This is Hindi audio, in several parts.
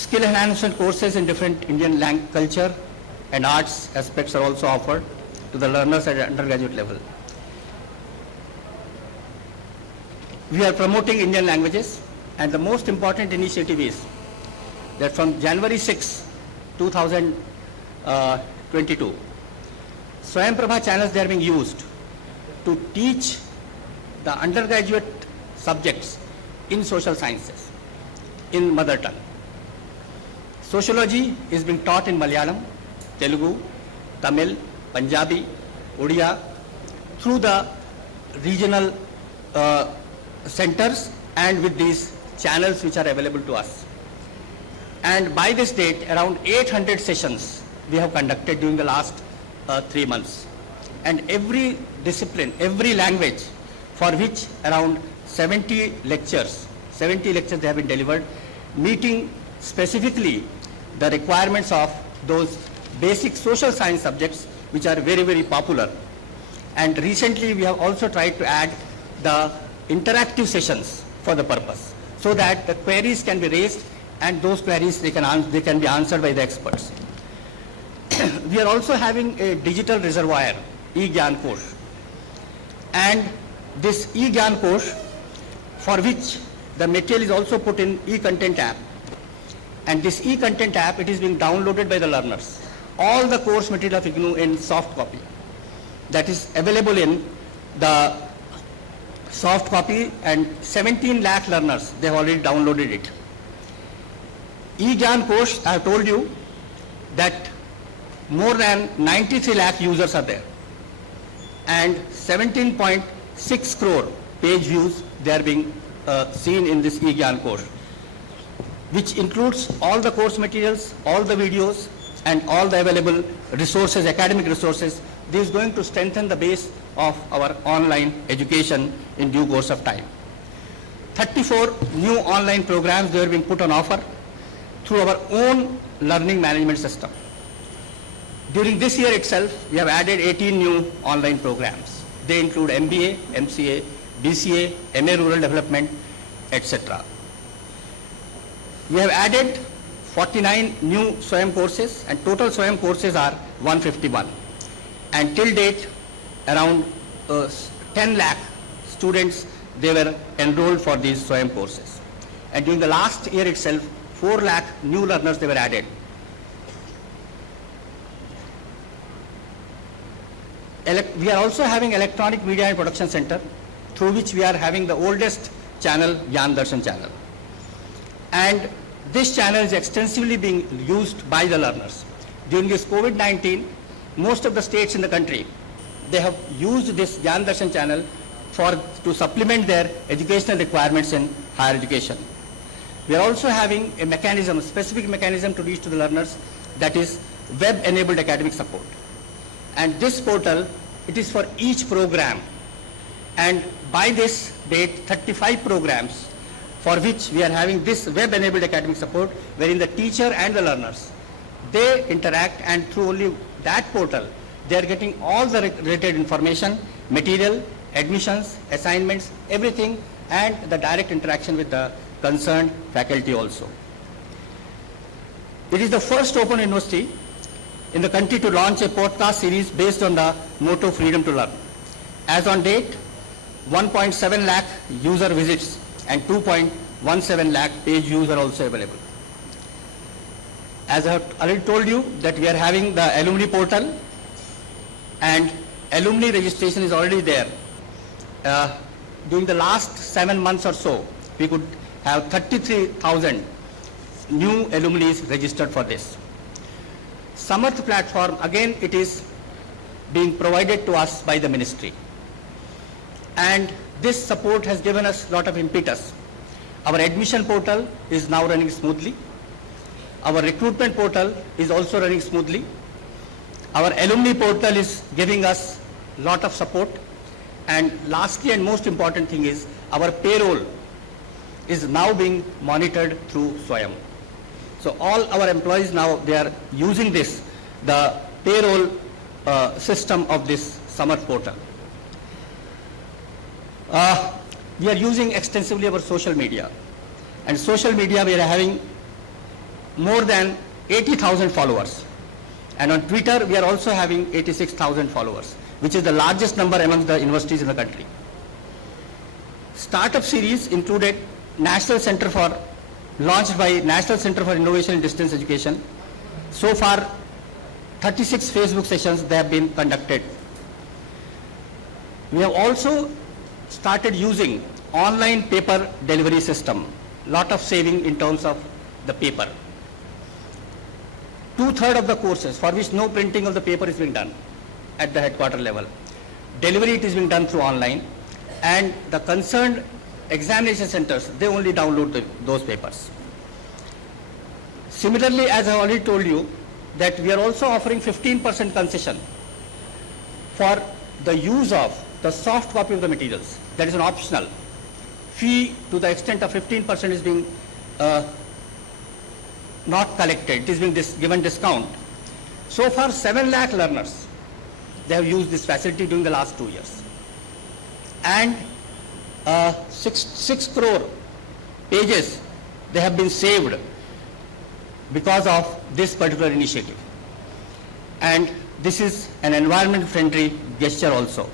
Skill enhancement courses in different Indian culture and arts aspects are also offered to the learners at undergraduate level. We are promoting Indian languages, and the most important initiative is that from January 6, 2022, Swayam Prabha channels, they are being used to teach the undergraduate subjects in social sciences in mother tongue. Sociology is being taught in Malayalam, Telugu, Tamil, Punjabi, Odia through the regional centers and with these channels which are available to us. And by this date, around 800 sessions we have conducted during the last 3 months. And every discipline, every language for which around 70 lectures they have been delivered, meeting specifically the requirements of those basic social science subjects which are very, very popular. And recently we have also tried to add the interactive sessions for the purpose, so that the queries can be raised and those queries they can be answered by the experts. We are also having a digital reservoir, e-Gyan Kosh. And this e-Gyan Kosh, for which the material is also put in e-content app. And this e-content app, it is being downloaded by the learners. All the course material of IGNOU in soft copy. That is available in the soft copy, and 17 lakh learners, they have already downloaded it. e-Gyan Kosh, I have told you that more than 93 lakh users are there. And 17.6 crore page views, they are being seen in this e-Gyan Kosh, which includes all the course materials, all the videos, and all the available resources, academic resources. This is going to strengthen the base of our online education in due course of time. 34 new online programs, they are being put on offer through our own learning management system. During this year itself, we have added 18 new online programs. They include MBA, MCA, BCA, MA Rural Development, etc. We have added 49 new Swayam courses, and total Swayam courses are 151. And till date, around 10 lakh students, they were enrolled for these Swayam courses. And during the last year itself, 4 lakh new learners, they were added. We are also having Electronic Media and Production Center, through which we are having the oldest channel, Gyan Darshan channel. And this channel is extensively being used by the learners. During this COVID-19, most of the states in the country, they have used this Gyan Darshan channel to supplement their educational requirements in higher education. We are also having a mechanism, a specific mechanism to reach to the learners, that is web-enabled academic support. And this portal, it is for each program. And by this date, 35 programs for which we are having this web-enabled academic support, wherein the teacher and the learners, they interact, and through only that portal, they are getting all the related information, material, admissions, assignments, everything, and the direct interaction with the concerned faculty also. It is the first open university in the country to launch a podcast series based on the motto Freedom to Learn. As on date, 1.7 lakh user visits and 2.17 lakh page views are also available. As I have already told you that we are having the alumni portal, and alumni registration is already there. During the last 7 months or so, we could have 33,000 new alumni registered for this. Samarth platform, again, it is being provided to us by the ministry. And this support has given us a lot of impetus. Our admission portal is now running smoothly. Our recruitment portal is also running smoothly. Our alumni portal is giving us a lot of support. And lastly and most important thing is, our payroll is now being monitored through Swayam. So all our employees now, they are using this, the payroll system of this Samarth portal. We are using extensively our social media. And social media, we are having more than 80,000 followers. And on Twitter, we are also having 86,000 followers, which is the largest number among the universities in the country. Startup series included launched by National Center for Innovation in Distance Education. So far, 36 Facebook sessions they have been conducted. We have also started using online paper delivery system, lot of saving in terms of the paper. 2/3 of the courses for which no printing of the paper is being done at the headquarter level. Delivery it is being done through online, and the concerned examination centers, they only download those papers. Similarly, as I already told you, that we are also offering 15% concession for the use of the soft copy of the materials. That is an optional fee to the extent of 15% is being not collected. It is being given discount. So far, 7 lakh learners, they have used this facility during the last 2 years. And 6 crore pages, they have been saved because of this particular initiative. And this is an environment-friendly gesture also.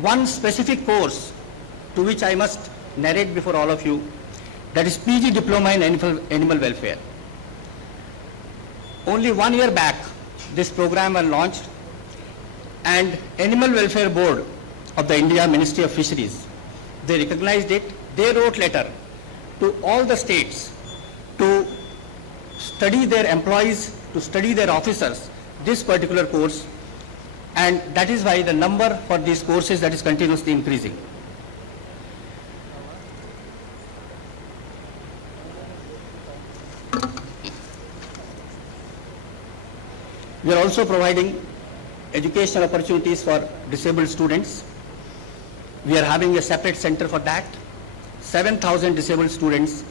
One specific course to which I must narrate before all of you, that is PG Diploma in Animal Welfare. Only 1 year back, this program was launched, and Animal Welfare Board of the India Ministry of Fisheries, they recognized it. They wrote letter to all the states to study their employees, to study their officers, this particular course, and that is why the number for these courses that is continuously increasing. We are also providing educational opportunities for disabled students. We are having a separate center for that. 7,000 disabled students,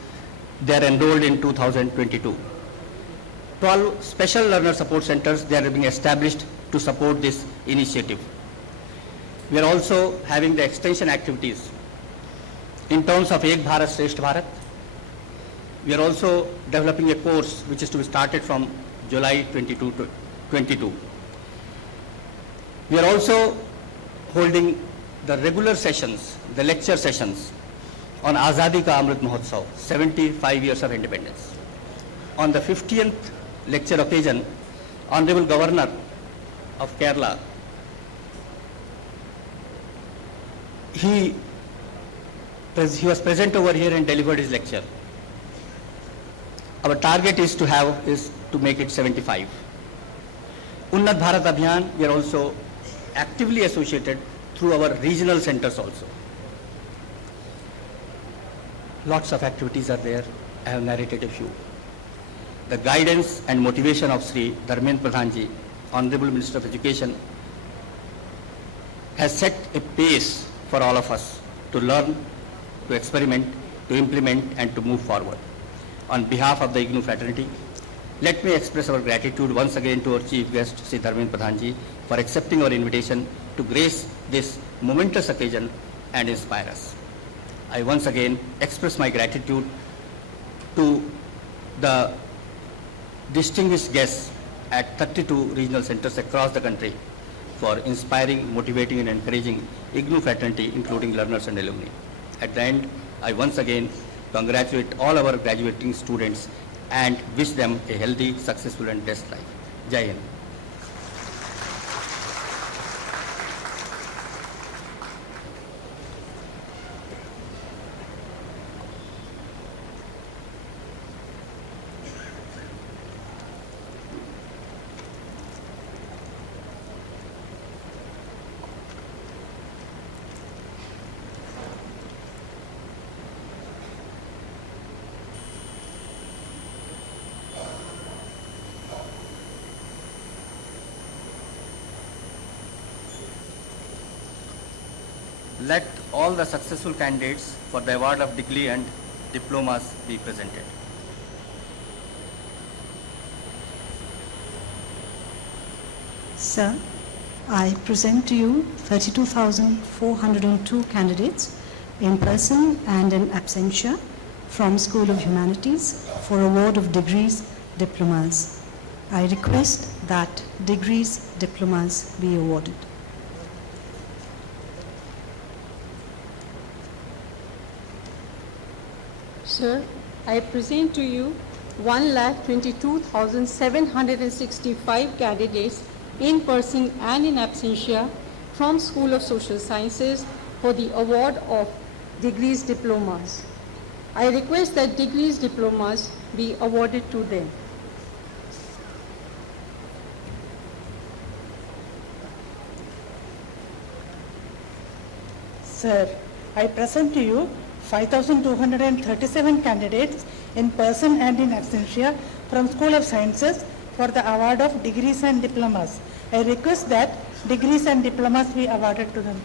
they are enrolled in 2022. 12 special learner support centers, they are being established to support this initiative. We are also having the extension activities in terms of Ek Bharat Shresth Bharat. We are also developing a course which is to be started from July 22. We are also holding the regular sessions, the lecture sessions on Azadi Ka Amrit Mahotsav, 75 years of independence. On the 50th lecture occasion, Honorable Governor of Kerala, he was present over here and delivered his lecture. Our target is to make it 75. Unnat Bharat Abhiyan, we are also actively associated through our regional centers also. Lots of activities are there. I have narrated a few. The guidance and motivation of Sri Dharmendra Pradhan Ji, Honorable Minister of Education, has set a pace for all of us to learn, to experiment, to implement and to move forward. On behalf of the IGNOU fraternity, let me express our gratitude once again to our Chief Guest, Sri Dharmendra Pradhan Ji, for accepting our invitation to grace this momentous occasion and inspire us. I once again express my gratitude to the distinguished guests at 32 regional centers across the country for inspiring, motivating and encouraging IGNOU fraternity, including learners and alumni. At the end, I once again congratulate all our graduating students and wish them a healthy, successful and blessed life. Jai Hind. Let all the successful candidates for the award of degree and diplomas be presented. Sir, I present to you 32,402 candidates in person and in absentia from School of Humanities for award of degrees, diplomas. I request that degrees, diplomas be awarded. Sir, I present to you 1,22,765 candidates in person and in absentia from School of Social Sciences for the award of degrees diplomas. I request that degrees diplomas be awarded to them. Sir, I present to you 5,237 candidates in person and in absentia from School of Sciences for the award of degrees and diplomas. I request that degrees and diplomas be awarded to them.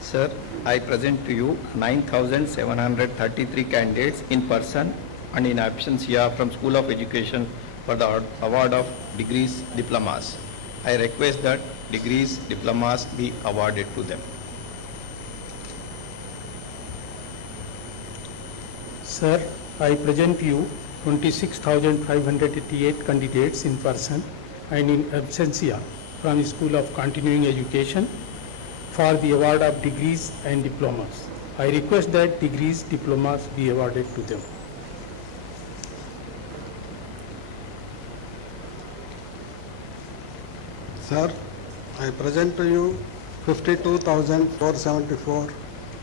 Sir, I present to you 9,733 candidates in person and in absentia from School of Education for the award of degrees, diplomas. I request that degrees, diplomas be awarded to them. Sir, I present to you 26,588 candidates in person and in absentia from School of Continuing Education for the award of degrees and diplomas. I request that degrees, diplomas be awarded to them. Sir, I present to you 52,474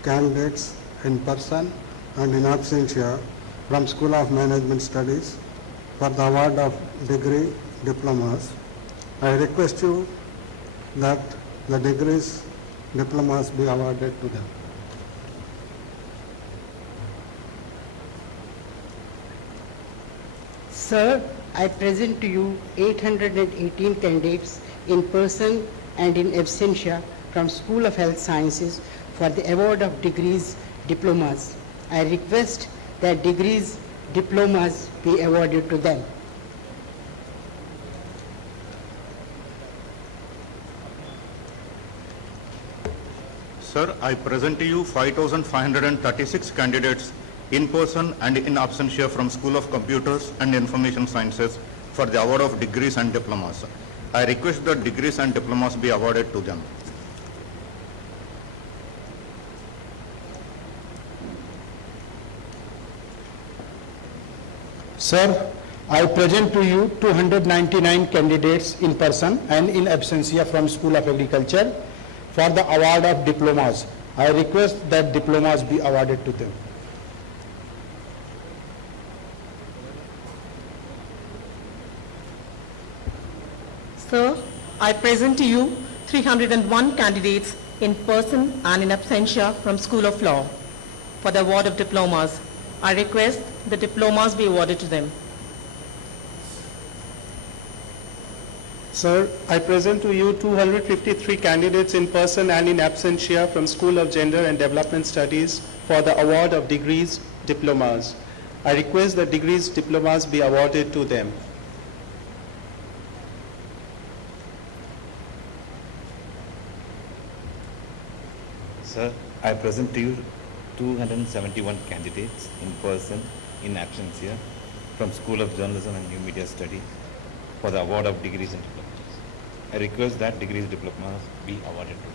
candidates in person and in absentia from School of Management Studies for the award of degree, diplomas. I request you that the degrees, diplomas be awarded to them. Sir, I present to you 818 candidates in person and in absentia from School of Health Sciences for the award of degrees, diplomas. I request that degrees, diplomas be awarded to them. Sir, I present to you 5,536 candidates in person and in absentia from School of Computers and Information Sciences for the award of degrees and diplomas. I request that degrees and diplomas be awarded to them. Sir, I present to you 299 candidates in person and in absentia from School of Agriculture for the award of diplomas. I request that diplomas be awarded to them. Sir, I present to you 301 candidates in person and in absentia from School of Law for the award of diplomas. I request the diplomas be awarded to them. Sir, I present to you 253 candidates in person and in absentia from School of Gender and Development Studies for the award of degrees, diplomas. I request that degrees, diplomas be awarded to them. Sir, I present to you 271 candidates in person, in absentia, from School of Journalism and New Media Study for the award of degrees and diplomas. I request that degrees and diplomas be awarded to them.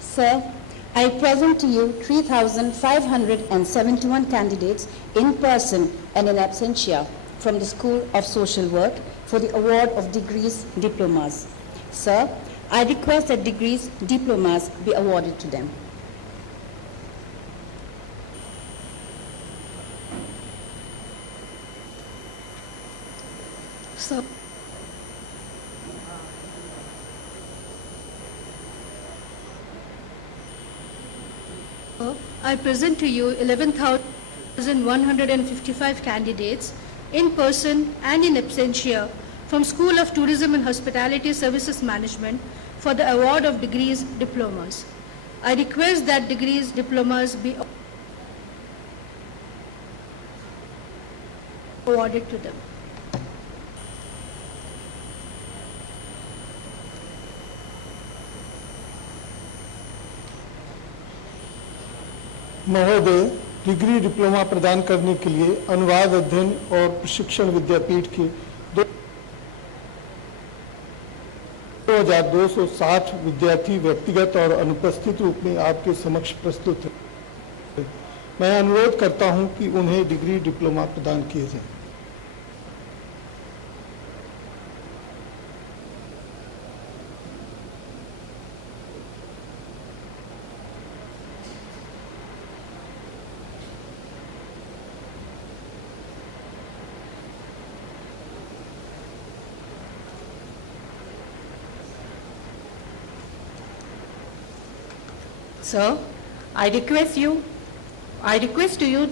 Sir, I present to you 3,571 candidates in person and in absentia from the School of Social Work for the award of degrees, diplomas. Sir, I request that degrees, diplomas be awarded to them. Sir, I present to you 11,155 candidates in person and in absentia from School of Tourism and Hospitality Services Management for the award of degrees, diplomas. I request that degrees, diplomas be awarded to them. महोदय, डिग्री डिप्लोमा प्रदान करने के लिए अनुवाद अध्ययन और प्रशिक्षण विद्यापीठ के 2260 विद्यार्थी व्यक्तिगत और अनुपस्थित रूप में आपके समक्ष प्रस्तुत हैं। मैं अनुरोध करता हूं कि उन्हें डिग्री डिप्लोमा प्रदान किए जाए। Sir, I request you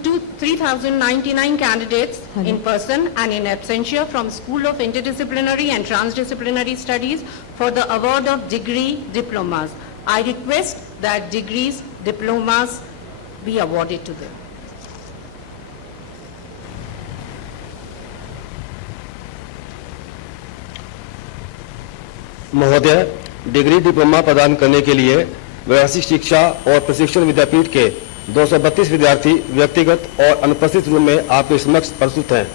to 3,099 candidates in person and in absentia from School of Interdisciplinary and Transdisciplinary Studies for the award of degree diplomas. I request that degrees diplomas be awarded to them. महोदय, डिग्री डिप्लोमा प्रदान करने के लिए वैश्विक शिक्षा और प्रशिक्षण विद्यापीठ के 232 विद्यार्थी व्यक्तिगत और अनुपस्थित रूप में आपके समक्ष प्रस्तुत हैं।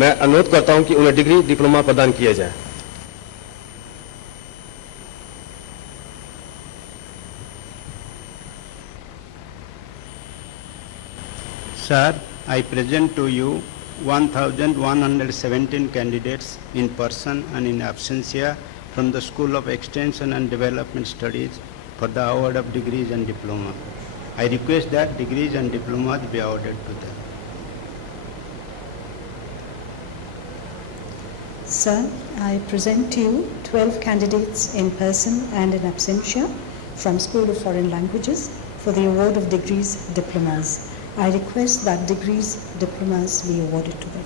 मैं अनुरोध करता हूं कि उन्हें डिग्री डिप्लोमा प्रदान किया जाए। Sir, I present to you 1,117 candidates in person and in absentia from the School of Extension and Development Studies for the award of degrees and diploma. I request that degrees and diplomas be awarded to them. Sir, I present to you 12 candidates in person and in absentia from School of Foreign Languages for the award of degrees diplomas. I request that degrees diplomas be awarded to them.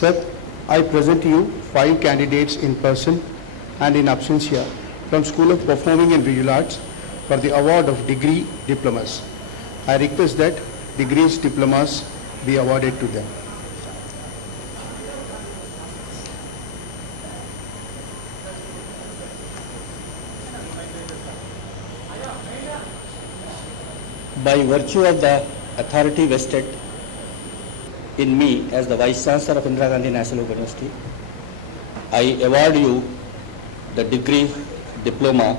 Sir, I present to you 5 candidates in person and in absentia from School of Performing and Visual Arts for the award of degree diplomas. I request that degrees diplomas be awarded to them. By virtue of the authority vested in me as the Vice Chancellor of Indira Gandhi National University, I award you the degree diploma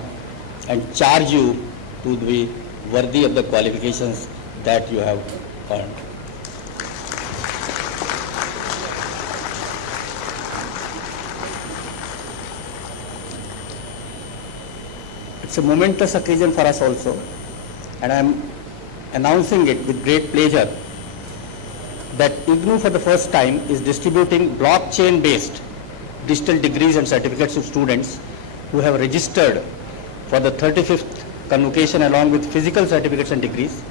and charge you to be worthy of the qualifications that you have earned. It's a momentous occasion for us also, and I am announcing it with great pleasure that IGNOU for the first time is distributing blockchain-based digital degrees and certificates to students who have registered for the 35th convocation along with physical certificates and degrees.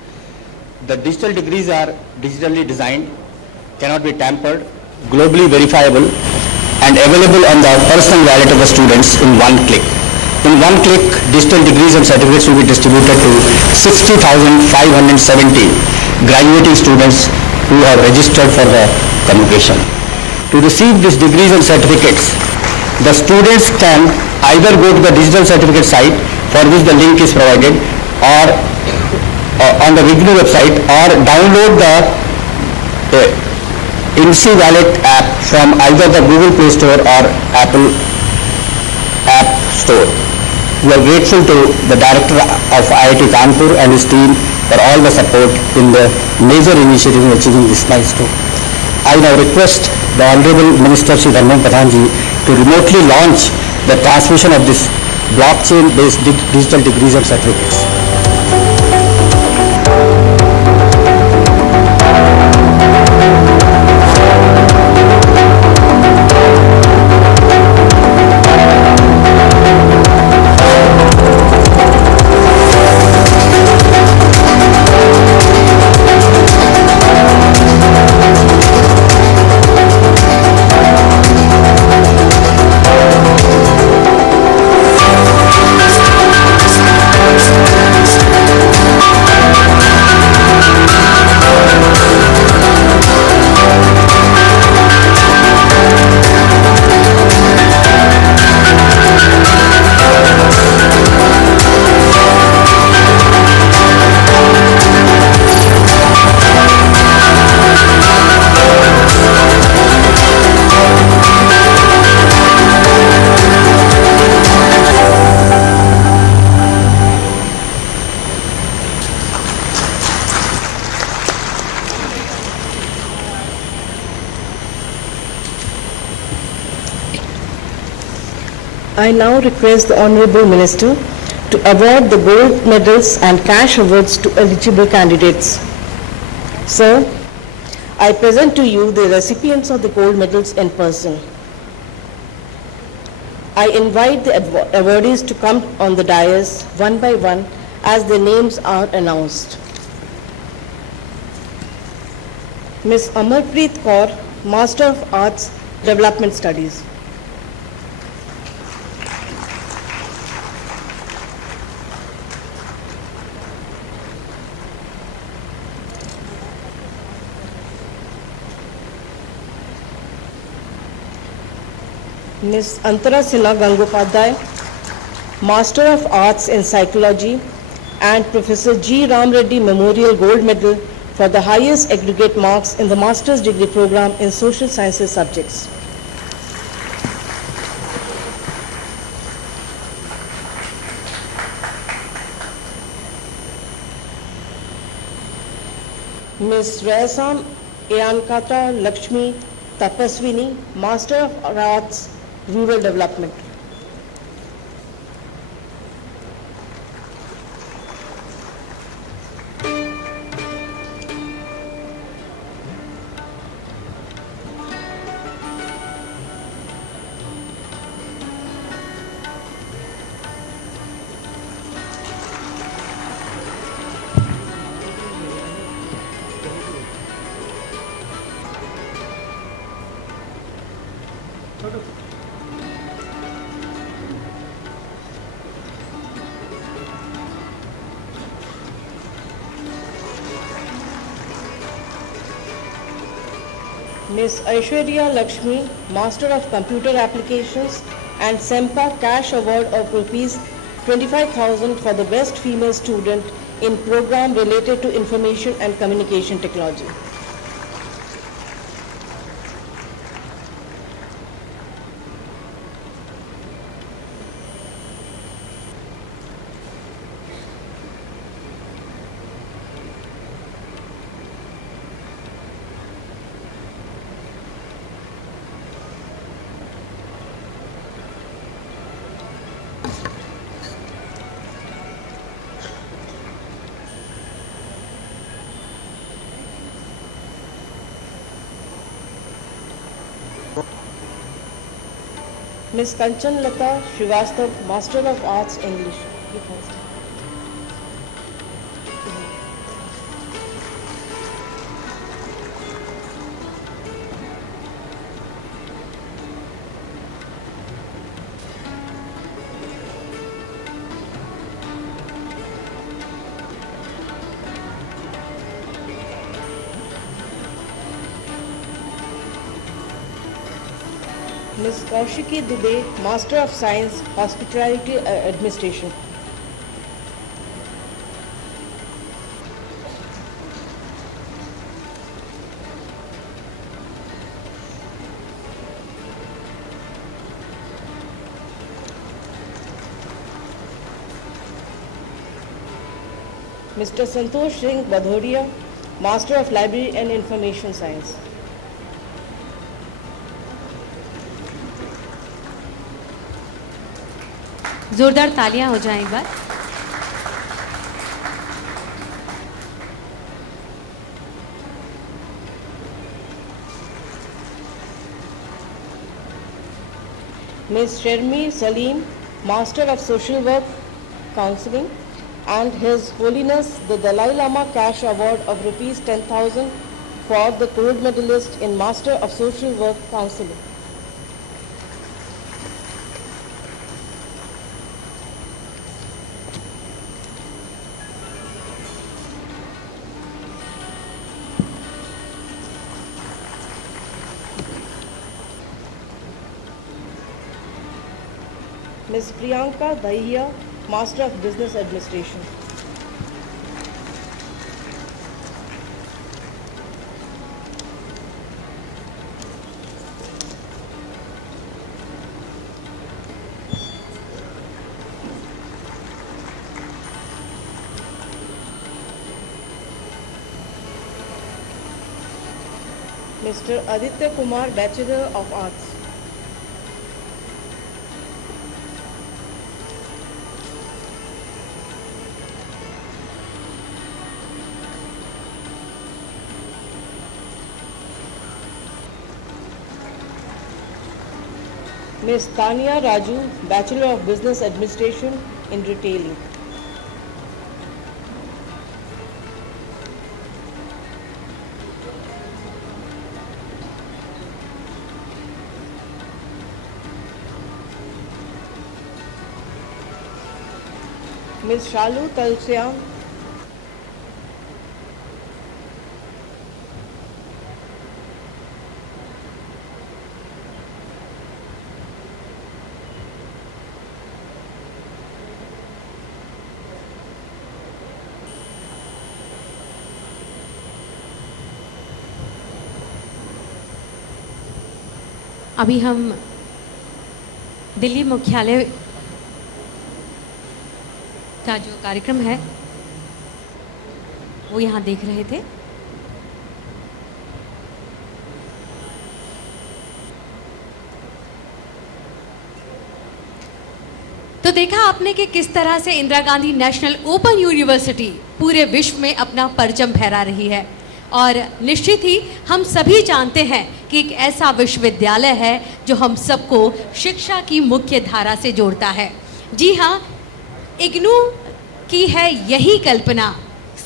The digital degrees are digitally designed, cannot be tampered, globally verifiable, and available on the personal wallet of the students in one click. In one click, digital degrees and certificates will be distributed to 60,570 graduating students who have registered for the convocation. To receive these degrees and certificates, the students can either go to the digital certificate site for which the link is provided or on the IGNOU website, or download the INSEE Wallet app from either the Google Play Store or Apple App Store. We are grateful to the Director of IIT Kanpur and his team for all the support in the major initiative in achieving this milestone. I now request the Honorable Minister Shri Dharmendra Pradhan Ji to remotely launch the transmission of this blockchain-based digital degrees and certificates. I now request the Honorable Minister to award the gold medals and cash awards to eligible candidates. Sir, I present to you the recipients of the gold medals in person. I invite the awardees to come on the dais one by one as their names are announced. Ms. Amarpreet Kaur, Master of Arts, Development Studies. Ms. Antara Sinha Gangopadhyay, Master of Arts in Psychology, and Professor G. Ram Reddy Memorial Gold Medal for the highest aggregate marks in the Master's Degree Program in Social Sciences subjects. Ms. Raisam Iyankata Lakshmi Tapaswini, Master of Arts, Rural Development. Ms. Aishwarya Lakshmi, Master of Computer Applications, and SEMPA Cash Award of Rs 25,000 for the Best Female Student in program related to Information and Communication Technology. Ms. Kanchan Lata Srivastav, Master of Arts, English. Ms. Kaushiki Dubey, Master of Science, Hospitality Administration. Mr. Santosh Singh Badhodia, Master of Library and Information Science. जोरदार तालियां हो जाएं एक बार। Ms. Sharmi Salim, Master of Social Work Counseling, and His Holiness the Dalai Lama Cash Award of Rs 10,000 for the gold medalist in Master of Social Work Counseling. Ms. Priyanka Dahiya, Master of Business Administration. Mr. Aditya Kumar, Bachelor of Arts. Ms. Tanya Raju, Bachelor of Business Administration in Retailing. Ms. Shalu Talsiam, अभी हम दिल्ली मुख्यालय का जो कार्यक्रम है वो यहाँ देख रहे थे। तो देखा आपने कि किस तरह से Indira Gandhi national open university पूरे विश्व में अपना परचम फहरा रही है। और निश्चित ही हम सभी जानते हैं कि एक ऐसा विश्वविद्यालय है जो हम सबको शिक्षा की मुख्य धारा से जोड़ता है। जी हाँ, इग्नू की है यही कल्पना,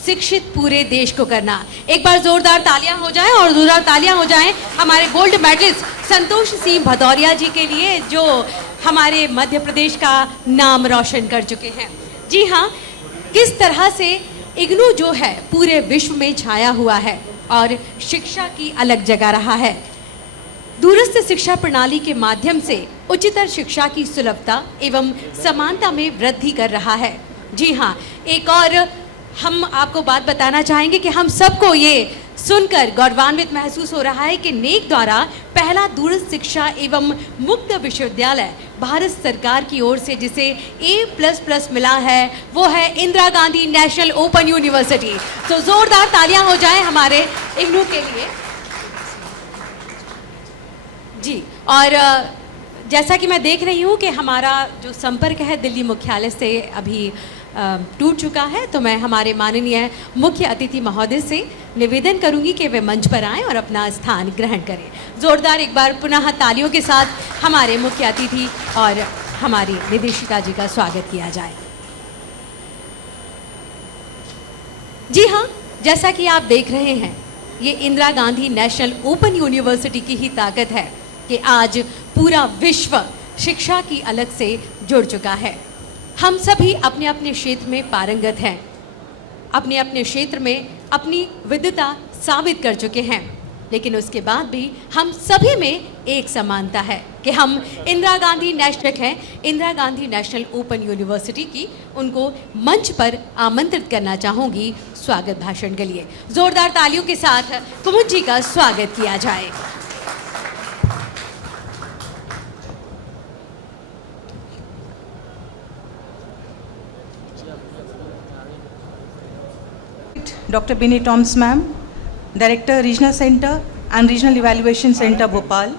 शिक्षित पूरे देश को करना। एक बार जोरदार तालियां हो जाएं और जोरदार तालियां हो जाएं हमारे गोल्ड मेडलिस्ट संतोष सिंह भदौरिया जी के लिए, जो हमारे मध्य प्रदेश का नाम रोशन कर चुके हैं। जी हाँ, किस तरह से इग्नू जो है पूरे विश्व में छाया हुआ है और शिक्षा की अलग जगह रहा है। दूरस्थ शिक्षा प्रणाली के माध्यम से उच्चतर शिक्षा की सुलभता एवं समानता में वृद्धि कर रहा है। जी हाँ, एक और हम आपको बात बताना चाहेंगे कि हम सबको ये सुनकर गौरवान्वित महसूस हो रहा है कि नेक द्वारा पहला दूरस्थ शिक्षा एवं मुक्त विश्वविद्यालय भारत सरकार की ओर से जिसे A++ मिला है वो है Indira Gandhi national open university. तो जोरदार तालियां हो जाएं हमारे इग्नू के लिए। जी, और जैसा कि मैं देख रही हूँ कि हमारा जो संपर्क है दिल्ली मुख्यालय से अभी टूट चुका है, तो मैं हमारे माननीय मुख्य अतिथि महोदय से निवेदन करूंगी कि वे मंच पर आएं और अपना स्थान ग्रहण करें। जोरदार एक बार पुनः तालियों के साथ हमारे मुख्य अतिथि और हमारी निदेशिका जी का स्वागत किया जाए। जी हाँ, जैसा कि आप देख रहे हैं, ये Indira Gandhi national open university की ही ताकत है कि आज पूरा विश्व शिक्षा की अलग से जुड़ चुका है। हम सभी अपने अपने क्षेत्र में पारंगत हैं, अपने अपने क्षेत्र में अपनी विद्वता साबित कर चुके हैं, लेकिन उसके बाद भी हम सभी में एक समानता है कि हम इंदिरा गांधी नेशनल हैं। Indira Gandhi national open university की उनको मंच पर आमंत्रित करना चाहूँगी स्वागत भाषण के लिए। जोरदार तालियों के साथ कुमुद जी का स्वागत किया जाए। Dr. Binny Toms ma'am, Director Regional Center and Regional Evaluation Center Bhopal,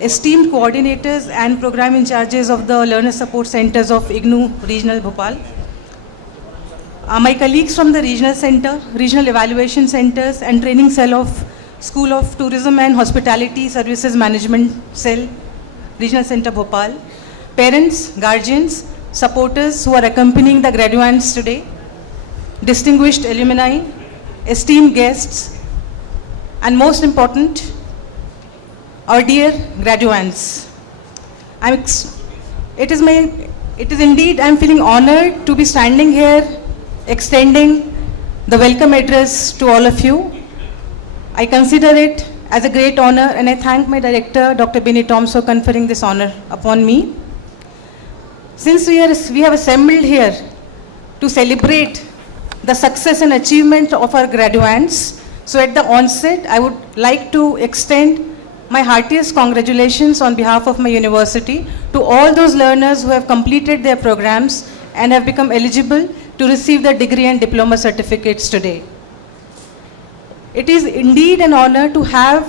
esteemed coordinators and program in charges of the Learner Support Centers of IGNOU Regional Bhopal, my colleagues from the Regional Center, Regional Evaluation Centers and Training Cell of School of Tourism and Hospitality Services Management Cell, Regional Center Bhopal, parents, guardians, supporters who are accompanying the graduates today, distinguished alumni, esteemed guests, and most important, our dear graduates. It is indeed, I'm feeling honored to be standing here, extending the welcome address to all of you. I consider it as a great honor, and I thank my director, Dr. Binny Toms, for conferring this honor upon me. Since we have assembled here to celebrate the success and achievement of our graduates, so at the onset, I would like to extend my heartiest congratulations on behalf of my university to all those learners who have completed their programs and have become eligible to receive their degree and diploma certificates today. It is indeed an honor to have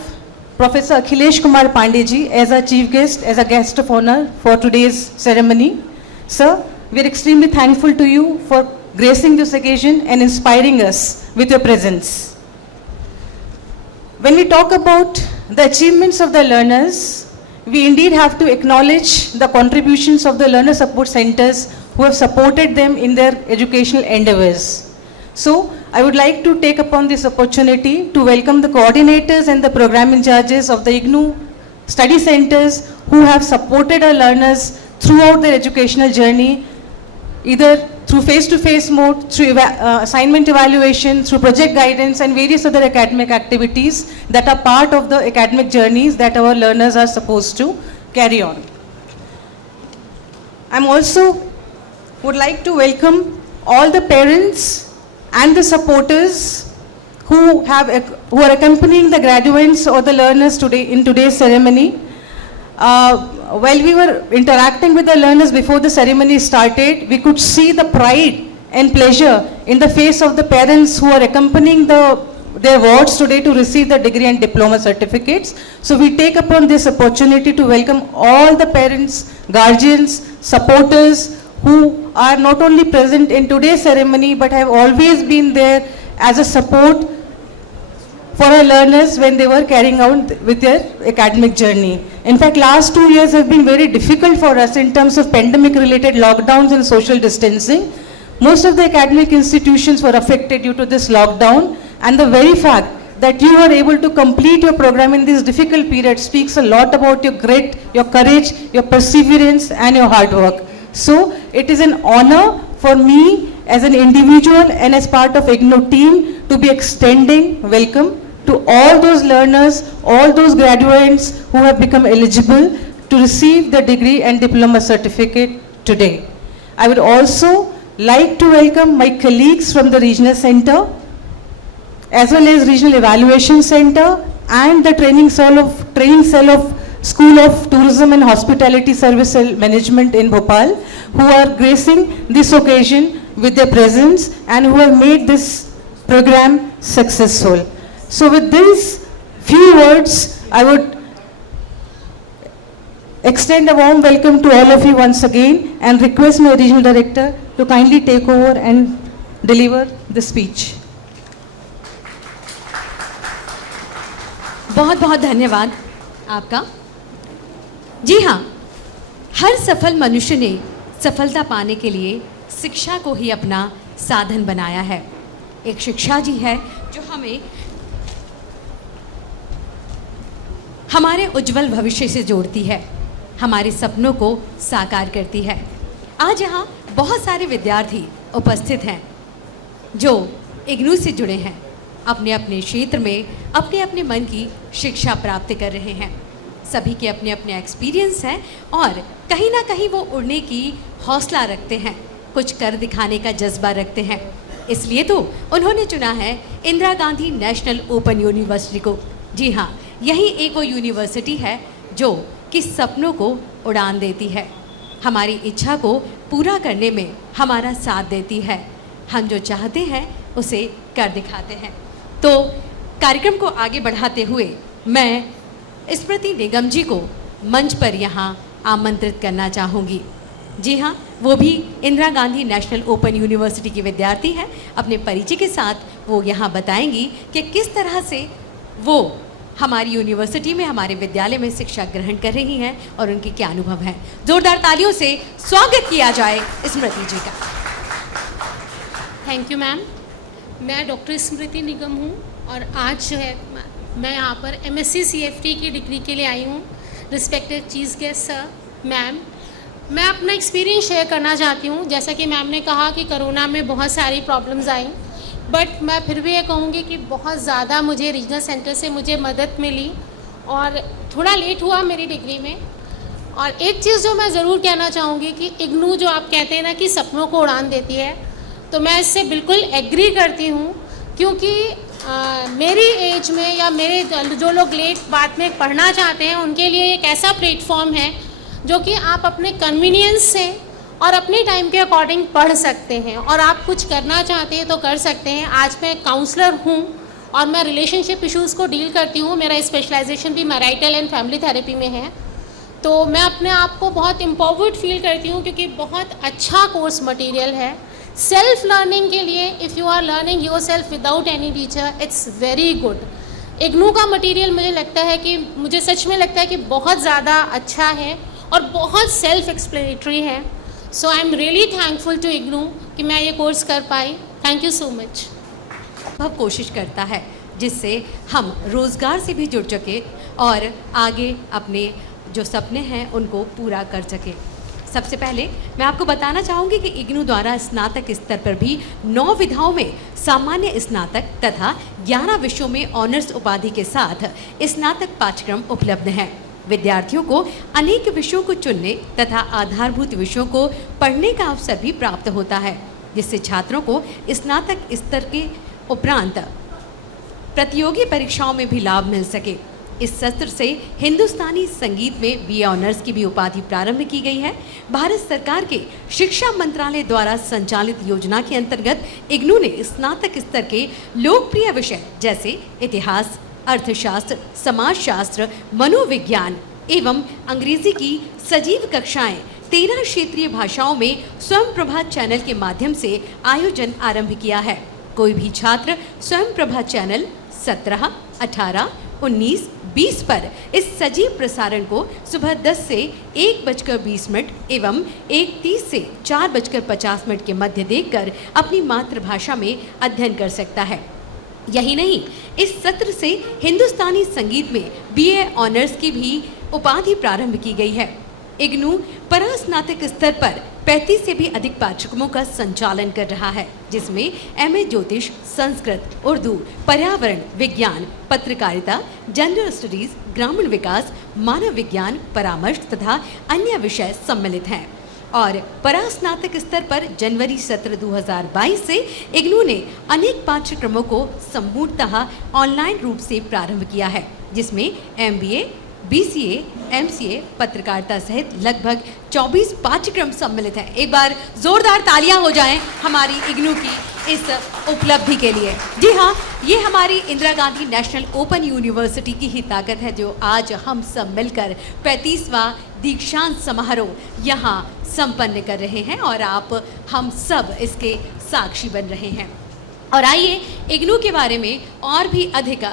Professor Akhilesh Kumar Pandey ji as our chief guest, as a guest of honor for today's ceremony. Sir, we are extremely thankful to you for gracing this occasion and inspiring us with your presence. When we talk about the achievements of the learners, we indeed have to acknowledge the contributions of the learner support centers who have supported them in their educational endeavors. So, I would like to take upon this opportunity to welcome the coordinators and the program in charges of the IGNOU study centers who have supported our learners throughout their educational journey, either through face-to-face mode, through assignment evaluation, through project guidance and various other academic activities that are part of the academic journeys that our learners are supposed to carry on. I'm also would like to welcome all the parents and the supporters who are accompanying the graduates or the learners today in today's ceremony. While we were interacting with the learners before the ceremony started, we could see the pride and pleasure in the face of the parents who are accompanying their wards today to receive the degree and diploma certificates. So we take upon this opportunity to welcome all the parents, guardians, supporters who are not only present in today's ceremony but have always been there as a support for our learners when they were carrying out with their academic journey. In fact, last 2 years have been very difficult for us in terms of pandemic-related lockdowns and social distancing. Most of the academic institutions were affected due to this lockdown, and the very fact that you are able to complete your program in this difficult period speaks a lot about your grit, your courage, your perseverance, and your hard work. So, it is an honor for me as an individual and as part of IGNOU team to be extending welcome to all those learners, all those graduates who have become eligible to receive the degree and diploma certificate today. I would also like to welcome my colleagues from the regional center, as well as regional evaluation center and the training cell of School of Tourism and Hospitality Service Management in Bhopal, who are gracing this occasion with their presence and who have made this program successful. So with these few words, I would extend a warm welcome to all of you once again and request my regional director to kindly take over and deliver the speech. बहुत बहुत धन्यवाद आपका। जी हाँ, हर सफल मनुष्य ने सफलता पाने के लिए शिक्षा को ही अपना साधन बनाया है। एक शिक्षा जी है जो हमें हमारे उज्जवल भविष्य से जोड़ती है, हमारे सपनों को साकार करती है। आज यहाँ बहुत सारे विद्यार्थी उपस्थित हैं जो इग्नू से जुड़े हैं, अपने अपने क्षेत्र में अपने अपने मन की शिक्षा प्राप्त कर रहे हैं। सभी के अपने अपने एक्सपीरियंस हैं और कहीं ना कहीं वो उड़ने की हौसला रखते हैं, कुछ कर दिखाने का जज्बा रखते हैं। इसलिए तो उन्होंने चुना है Indira Gandhi national open university को। जी हाँ, यही एक वो यूनिवर्सिटी है जो कि सपनों को उड़ान देती है, हमारी इच्छा को पूरा करने में हमारा साथ देती है। हम जो चाहते हैं उसे कर दिखाते हैं। तो कार्यक्रम को आगे बढ़ाते हुए मैं स्मृति निगम जी को मंच पर यहाँ आमंत्रित करना चाहूँगी। जी हाँ, वो भी Indira Gandhi national open university की विद्यार्थी हैं। अपने परिचय के साथ वो यहाँ बताएंगी कि किस तरह से वो हमारी यूनिवर्सिटी में, हमारे विद्यालय में शिक्षा ग्रहण कर रही हैं और उनके क्या अनुभव हैं। जोरदार तालियों से स्वागत किया जाए स्मृति जी का। Thank you ma'am. मैं डॉक्टर स्मृति निगम हूँ और आज जो है मैं यहाँ पर MSc CFT की डिग्री के लिए आई हूँ। Respected chief guest sir, ma'am, मैं अपना एक्सपीरियंस शेयर करना चाहती हूँ। जैसा कि मैम ने कहा कि कोरोना में बहुत सारी प्रॉब्लम्स आई, बट मैं फिर भी ये कहूँगी कि बहुत ज़्यादा मुझे रीजनल सेंटर से मुझे मदद मिली और थोड़ा लेट हुआ मेरी डिग्री में। और एक चीज़ जो मैं ज़रूर कहना चाहूँगी कि इग्नू जो आप कहते हैं ना कि सपनों को उड़ान देती है, तो मैं इससे बिल्कुल एग्री करती हूँ, क्योंकि मेरी एज में या मेरे जो लोग लेट बाद में पढ़ना चाहते हैं उनके लिए एक ऐसा प्लेटफॉर्म है जो कि आप अपने कन्वीनियंस से और अपने टाइम के अकॉर्डिंग पढ़ सकते हैं और आप कुछ करना चाहते हैं तो कर सकते हैं। आज मैं काउंसलर हूँ और मैं रिलेशनशिप इश्यूज़ को डील करती हूँ। मेरा स्पेशलाइजेशन भी मैरिटल एंड फैमिली थेरेपी में है, तो मैं अपने आप को बहुत एम्पावर्ड फील करती हूँ क्योंकि बहुत अच्छा कोर्स मटेरियल है। सेल्फ लर्निंग के लिए if you are learning your self without any teacher, it's very good. IGNOU का मटेरियल मुझे लगता है कि मुझे सच में लगता है कि बहुत ज़्यादा अच्छा है और बहुत सेल्फ एक्सप्लेनेटरी है। So I am really thankful to IGNOU कि मैं ये कोर्स कर पाई। Thank you so much. वह कोशिश करता है जिससे हम रोज़गार से भी जुड़ सके और आगे अपने जो सपने हैं उनको पूरा कर सके। सबसे पहले मैं आपको बताना चाहूँगी कि इग्नू द्वारा स्नातक स्तर पर भी 9 विधाओं में सामान्य स्नातक तथा 11 विषयों में ऑनर्स उपाधि के साथ स्नातक पाठ्यक्रम उपलब्ध हैं। विद्यार्थियों को अनेक विषयों को चुनने तथा आधारभूत विषयों को पढ़ने का अवसर भी प्राप्त होता है, जिससे छात्रों को स्नातक स्तर के उपरांत प्रतियोगी परीक्षाओं में भी लाभ मिल सके। इस सत्र से हिंदुस्तानी संगीत में बीए ऑनर्स की भी उपाधि प्रारंभ की गई है। भारत सरकार के शिक्षा मंत्रालय द्वारा संचालित योजना के अंतर्गत इग्नू ने स्नातक स्तर के लोकप्रिय विषय जैसे इतिहास, अर्थशास्त्र, समाजशास्त्र, मनोविज्ञान एवं अंग्रेजी की सजीव कक्षाएं 13 क्षेत्रीय भाषाओं में स्वयं प्रभा चैनल के माध्यम से आयोजन आरंभ किया है। कोई भी छात्र स्वयं प्रभा चैनल 17, 18, 19, 20 पर इस सजीव प्रसारण को सुबह 10 से 1:20 एवं 1:30 से 4:50 के मध्य देखकर अपनी मातृभाषा में अध्ययन कर सकता है। यही नहीं, इस सत्र से हिंदुस्तानी संगीत में बीए ऑनर्स की भी उपाधि प्रारंभ की गई है। इग्नू परास्नातक स्तर पर 35 से भी अधिक पाठ्यक्रमों का संचालन कर रहा है, जिसमें एमए ज्योतिष, संस्कृत, उर्दू, पर्यावरण विज्ञान, पत्रकारिता, जेंडर स्टडीज, ग्रामीण विकास, मानव विज्ञान, परामर्श तथा अन्य विषय सम्मिलित हैं। और परास्नातक स्तर पर जनवरी सत्र 2022 से इग्नू ने अनेक पाठ्यक्रमों को संपूर्णतः ऑनलाइन रूप से प्रारंभ किया है, जिसमें एमबीए, बीसीए, एमसीए, पत्रकारिता सहित लगभग 24 पाठ्यक्रम सम्मिलित हैं। एक बार जोरदार तालियां हो जाएं हमारी इग्नू की इस उपलब्धि के लिए। जी हाँ, ये हमारी Indira Gandhi national open university की ही ताकत है, जो आज हम सब मिलकर 35वां दीक्षांत समारोह यहाँ संपन्न कर रहे हैं और आप हम सब इसके साक्षी बन रहे हैं। और आइए इग्नू के बारे में और भी अधिक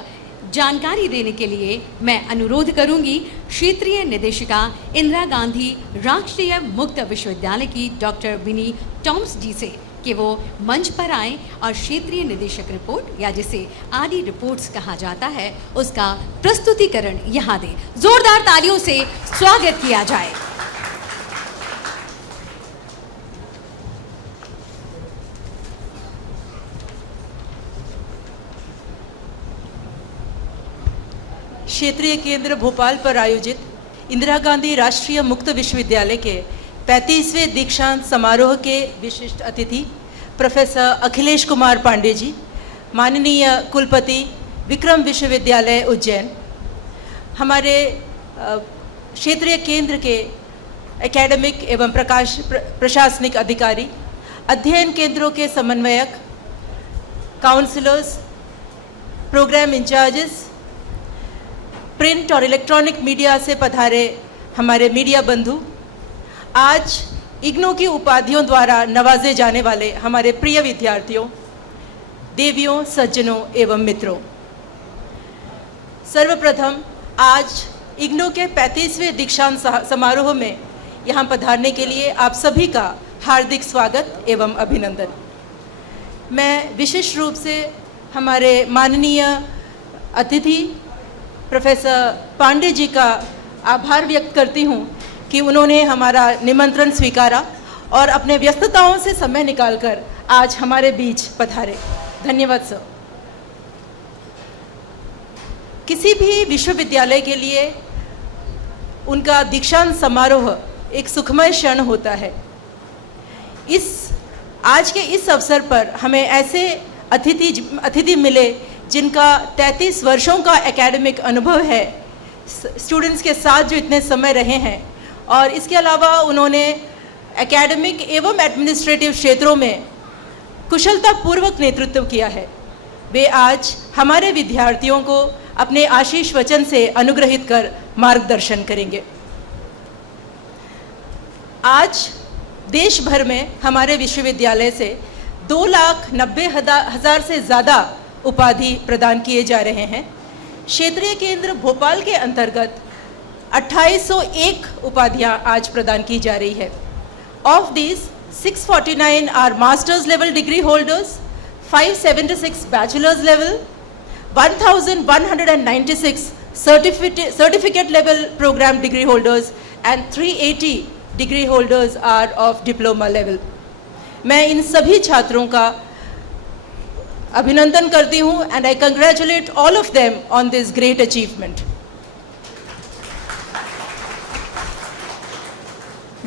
जानकारी देने के लिए मैं अनुरोध करूंगी क्षेत्रीय निदेशिका इंदिरा गांधी राष्ट्रीय मुक्त विश्वविद्यालय की डॉक्टर विनी टॉम्स जी से कि वो मंच पर आएं और क्षेत्रीय निदेशक रिपोर्ट या जिसे आदि रिपोर्ट्स कहा जाता है उसका प्रस्तुतिकरण यहाँ दें। जोरदार तालियों से स्वागत किया जाए। क्षेत्रीय केंद्र भोपाल पर आयोजित इंदिरा गांधी राष्ट्रीय मुक्त विश्वविद्यालय के 35वें दीक्षांत समारोह के विशिष्ट अतिथि प्रोफेसर अखिलेश कुमार पांडे जी, माननीय कुलपति विक्रम विश्वविद्यालय उज्जैन, हमारे क्षेत्रीय केंद्र के एकेडमिक एवं प्रशासनिक अधिकारी, अध्ययन केंद्रों के समन्वयक, काउंसलर्स, प्रोग्राम इंचार्जेस, प्रिंट और इलेक्ट्रॉनिक मीडिया से पधारे हमारे मीडिया बंधु, आज इग्नू की उपाधियों द्वारा नवाजे जाने वाले हमारे प्रिय विद्यार्थियों, देवियों, सज्जनों एवं मित्रों, सर्वप्रथम आज इग्नू के 35वें दीक्षांत समारोह में यहाँ पधारने के लिए आप सभी का हार्दिक स्वागत एवं अभिनंदन। मैं विशेष रूप से हमारे माननीय अतिथि प्रोफेसर पांडे जी का आभार व्यक्त करती हूँ कि उन्होंने हमारा निमंत्रण स्वीकारा और अपने व्यस्तताओं से समय निकालकर आज हमारे बीच पधारे। धन्यवाद सर। किसी भी विश्वविद्यालय के लिए उनका दीक्षांत समारोह एक सुखमय क्षण होता है। आज के इस अवसर पर हमें ऐसे अतिथि मिले जिनका 33 वर्षों का एकेडमिक अनुभव है, स्टूडेंट्स के साथ जो इतने समय रहे हैं और इसके अलावा उन्होंने एकेडमिक एवं एडमिनिस्ट्रेटिव क्षेत्रों में कुशलतापूर्वक नेतृत्व किया है। वे आज हमारे विद्यार्थियों को अपने आशीष वचन से अनुग्रहित कर मार्गदर्शन करेंगे। आज देश भर में हमारे विश्वविद्यालय से 2,90,000 से ज़्यादा उपाधि प्रदान किए जा रहे हैं। क्षेत्रीय केंद्र भोपाल के अंतर्गत 2801 उपाधियां आज प्रदान की जा रही है। Of these 649 are masters level degree holders, 576 bachelors level, 1196 certificate level program degree holders and 380 degree holders are of diploma level. मैं इन सभी छात्रों का अभिनंदन करती हूं and I congratulate all of them on this great achievement.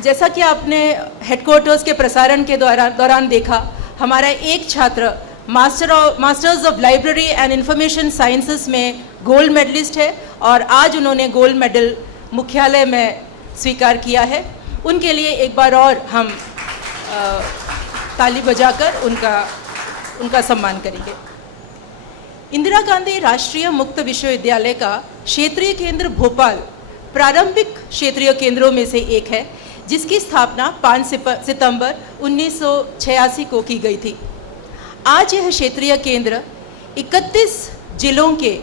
जैसा कि आपने हेडक्वार्टर्स के प्रसारण के दौरान देखा, हमारा एक छात्र masters of library and information sciences में गोल्ड मेडलिस्ट है और आज उन्होंने गोल्ड मेडल मुख्यालय में स्वीकार किया है। उनके लिए एक बार और हम ताली बजाकर उनका सम्मान करेंगे। इंदिरा गांधी राष्ट्रीय मुक्त विश्वविद्यालय का क्षेत्रीय केंद्र भोपाल प्रारंभिक क्षेत्रीय केंद्रों में से एक है, जिसकी स्थापना 5 सितंबर 1986 को की गई थी। आज यह क्षेत्रीय केंद्र 31 जिलों के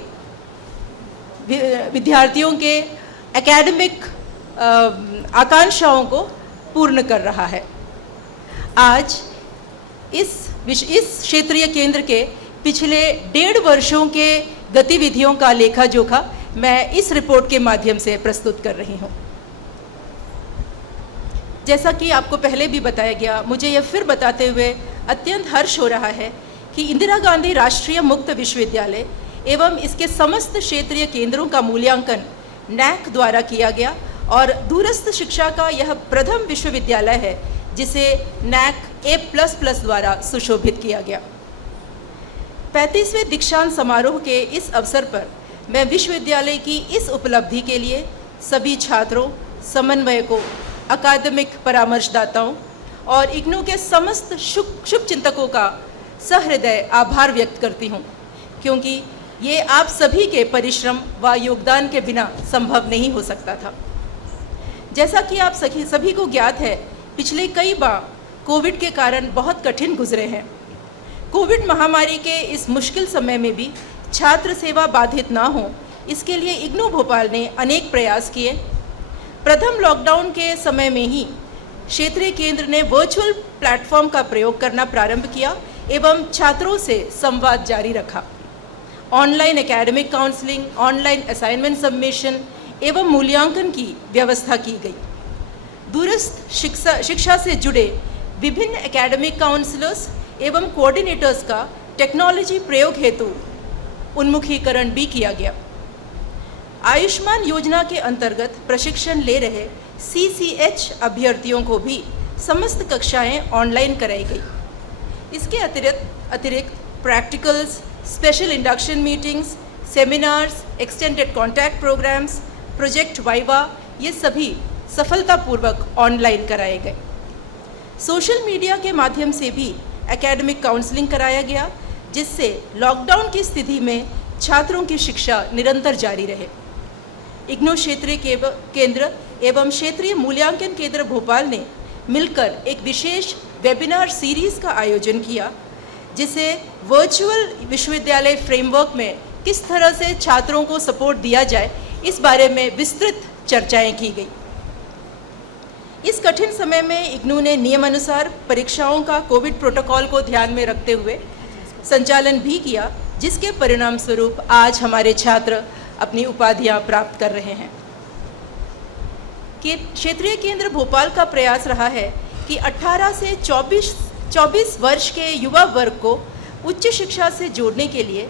विद्यार्थियों के एकेडमिक आकांक्षाओं को पूर्ण कर रहा है। आज इस क्षेत्रीय केंद्र के पिछले 1.5 वर्षों के गतिविधियों का लेखा जोखा मैं इस रिपोर्ट के माध्यम से प्रस्तुत कर रही हूँ। जैसा कि आपको पहले भी बताया गया, मुझे यह फिर बताते हुए अत्यंत हर्ष हो रहा है कि इंदिरा गांधी राष्ट्रीय मुक्त विश्वविद्यालय एवं इसके समस्त क्षेत्रीय केंद्रों का मूल्यांकन NAAC द्वारा किया गया और दूरस्थ शिक्षा का यह प्रथम विश्वविद्यालय है जिसे NAAC A++ द्वारा सुशोभित किया गया। 35वें दीक्षांत समारोह के इस अवसर पर मैं विश्वविद्यालय की इस उपलब्धि के लिए सभी छात्रों, समन्वयकों, अकादमिक परामर्शदाताओं और इग्नू के समस्त शुभचिंतकों का सहृदय आभार व्यक्त करती हूँ, क्योंकि ये आप सभी के परिश्रम व योगदान के बिना संभव नहीं हो सकता था। जैसा कि आप सभी को ज्ञात है, पिछले कई बार कोविड के कारण बहुत कठिन गुजरे हैं। कोविड महामारी के इस मुश्किल समय में भी छात्र सेवा बाधित ना हो, इसके लिए इग्नू भोपाल ने अनेक प्रयास किए। प्रथम लॉकडाउन के समय में ही क्षेत्रीय केंद्र ने वर्चुअल प्लेटफॉर्म का प्रयोग करना प्रारंभ किया एवं छात्रों से संवाद जारी रखा। Online academic counselling, online assignment submission एवं मूल्यांकन की व्यवस्था की गई। दूरस्थ शिक्षा से जुड़े विभिन्न एकेडमिक काउंसलर्स एवं कोऑर्डिनेटर्स का टेक्नोलॉजी प्रयोग हेतु उन्मुखीकरण भी किया गया। आयुष्मान योजना के अंतर्गत प्रशिक्षण ले रहे CCH अभ्यर्थियों को भी समस्त कक्षाएं ऑनलाइन कराई गई। इसके अतिरिक्त practicals, special induction meetings, seminars, extended contact programmes, project viva, ये सभी सफलतापूर्वक ऑनलाइन कराए गए। सोशल मीडिया के माध्यम से भी एकेडमिक काउंसलिंग कराया गया, जिससे लॉकडाउन की स्थिति में छात्रों की शिक्षा निरंतर जारी रहे। इग्नू क्षेत्रीय केंद्र एवं क्षेत्रीय मूल्यांकन केंद्र भोपाल ने मिलकर एक विशेष वेबिनार सीरीज का आयोजन किया, जिसे वर्चुअल विश्वविद्यालय फ्रेमवर्क में किस तरह से छात्रों को सपोर्ट दिया जाए, इस बारे में विस्तृत चर्चाएं की गई। इस कठिन समय में इग्नू ने नियमानुसार परीक्षाओं का कोविड प्रोटोकॉल को ध्यान में रखते हुए संचालन भी किया, जिसके परिणाम स्वरूप आज हमारे छात्र अपनी उपाधियां प्राप्त कर रहे हैं। क्षेत्रीय केंद्र भोपाल का प्रयास रहा है कि 18 से 24 वर्ष के युवा वर्ग को उच्च शिक्षा से जोड़ने के लिए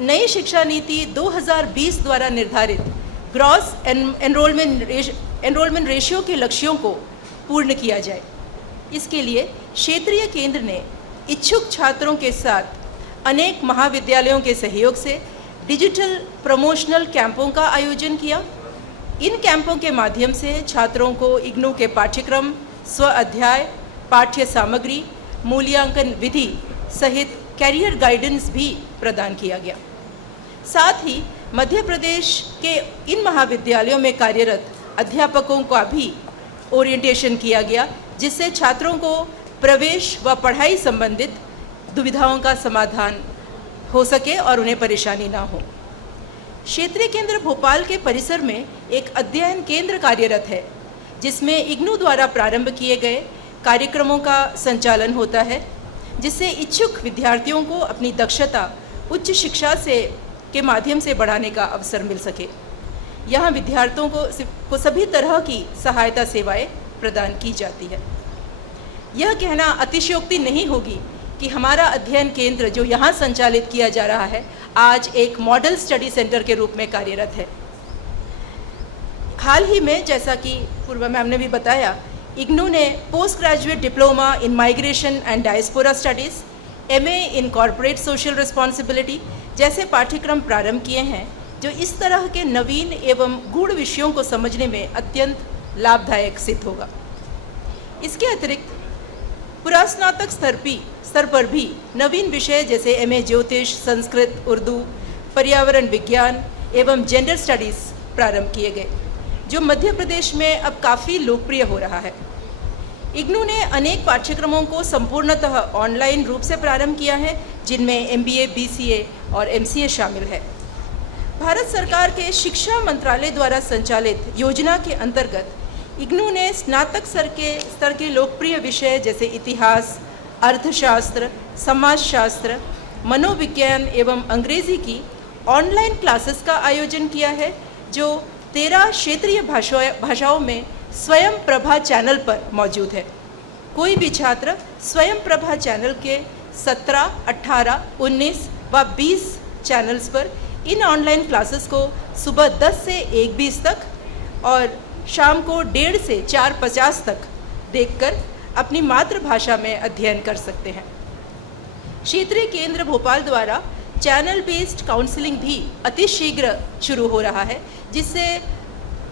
नई शिक्षा नीति 2020 द्वारा निर्धारित ग्रॉस एनरोलमेंट रेशियो के लक्ष्यों को पूर्ण किया जाए। इसके लिए क्षेत्रीय केंद्र ने इच्छुक छात्रों के साथ अनेक महाविद्यालयों के सहयोग से डिजिटल प्रमोशनल कैंपों का आयोजन किया। इन कैंपों के माध्यम से छात्रों को इग्नू के पाठ्यक्रम, स्व अध्याय, पाठ्य सामग्री, मूल्यांकन विधि सहित कैरियर गाइडेंस भी प्रदान किया गया। साथ ही मध्य प्रदेश के इन महाविद्यालयों में कार्यरत अध्यापकों का भी ओरिएंटेशन किया गया, जिससे छात्रों को प्रवेश व पढ़ाई संबंधित दुविधाओं का समाधान हो सके और उन्हें परेशानी ना हो। क्षेत्रीय केंद्र भोपाल के परिसर में एक अध्ययन केंद्र कार्यरत है, जिसमें इग्नू द्वारा प्रारंभ किए गए कार्यक्रमों का संचालन होता है, जिससे इच्छुक विद्यार्थियों को अपनी दक्षता उच्च शिक्षा के माध्यम से बढ़ाने का अवसर मिल सके। यहाँ विद्यार्थियों को सभी तरह की सहायता सेवाएं प्रदान की जाती है। यह कहना अतिशयोक्ति नहीं होगी कि हमारा अध्ययन केंद्र जो यहाँ संचालित किया जा रहा है, आज एक मॉडल स्टडी सेंटर के रूप में कार्यरत है। हाल ही में, जैसा कि पूर्व मैम ने भी बताया, इग्नू ने post graduate diploma in migration and diaspora studies, MA in corporate social responsibility जैसे पाठ्यक्रम प्रारंभ किए हैं, जो इस तरह के नवीन एवं गूढ़ विषयों को समझने में अत्यंत लाभदायक सिद्ध होगा। इसके अतिरिक्त पुरास्नातक स्तर पर भी नवीन विषय जैसे MA ज्योतिष, संस्कृत, उर्दू, पर्यावरण विज्ञान एवं जेंडर स्टडीज़ प्रारंभ किए गए, जो मध्य प्रदेश में अब काफ़ी लोकप्रिय हो रहा है। इग्नू ने अनेक पाठ्यक्रमों को संपूर्णतः ऑनलाइन रूप से प्रारंभ किया है, जिनमें MBA, BCA और MCA शामिल है। भारत सरकार के शिक्षा मंत्रालय द्वारा संचालित योजना के अंतर्गत इग्नू ने स्नातक स्तर के लोकप्रिय विषय जैसे इतिहास, अर्थशास्त्र, समाजशास्त्र, मनोविज्ञान एवं अंग्रेजी की ऑनलाइन क्लासेस का आयोजन किया है, जो 13 क्षेत्रीय भाषाओं में स्वयं प्रभा चैनल पर मौजूद है। कोई भी छात्र स्वयं प्रभा चैनल के 17, 18, 19 व 20 चैनल्स पर इन ऑनलाइन क्लासेस को सुबह 10 से 1:20 तक और शाम को 1:30 से 4:50 तक देखकर अपनी मातृभाषा में अध्ययन कर सकते हैं। क्षेत्रीय केंद्र भोपाल द्वारा चैनल बेस्ड काउंसलिंग भी अतिशीघ्र शुरू हो रहा है, जिससे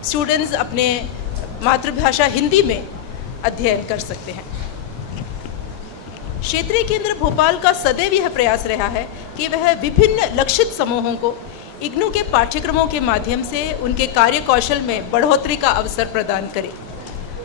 स्टूडेंट्स अपने मातृभाषा हिंदी में अध्ययन कर सकते हैं। क्षेत्रीय केंद्र भोपाल का सदैव यह प्रयास रहा है कि वह विभिन्न लक्षित समूहों को इग्नू के पाठ्यक्रमों के माध्यम से उनके कार्य कौशल में बढ़ोतरी का अवसर प्रदान करे।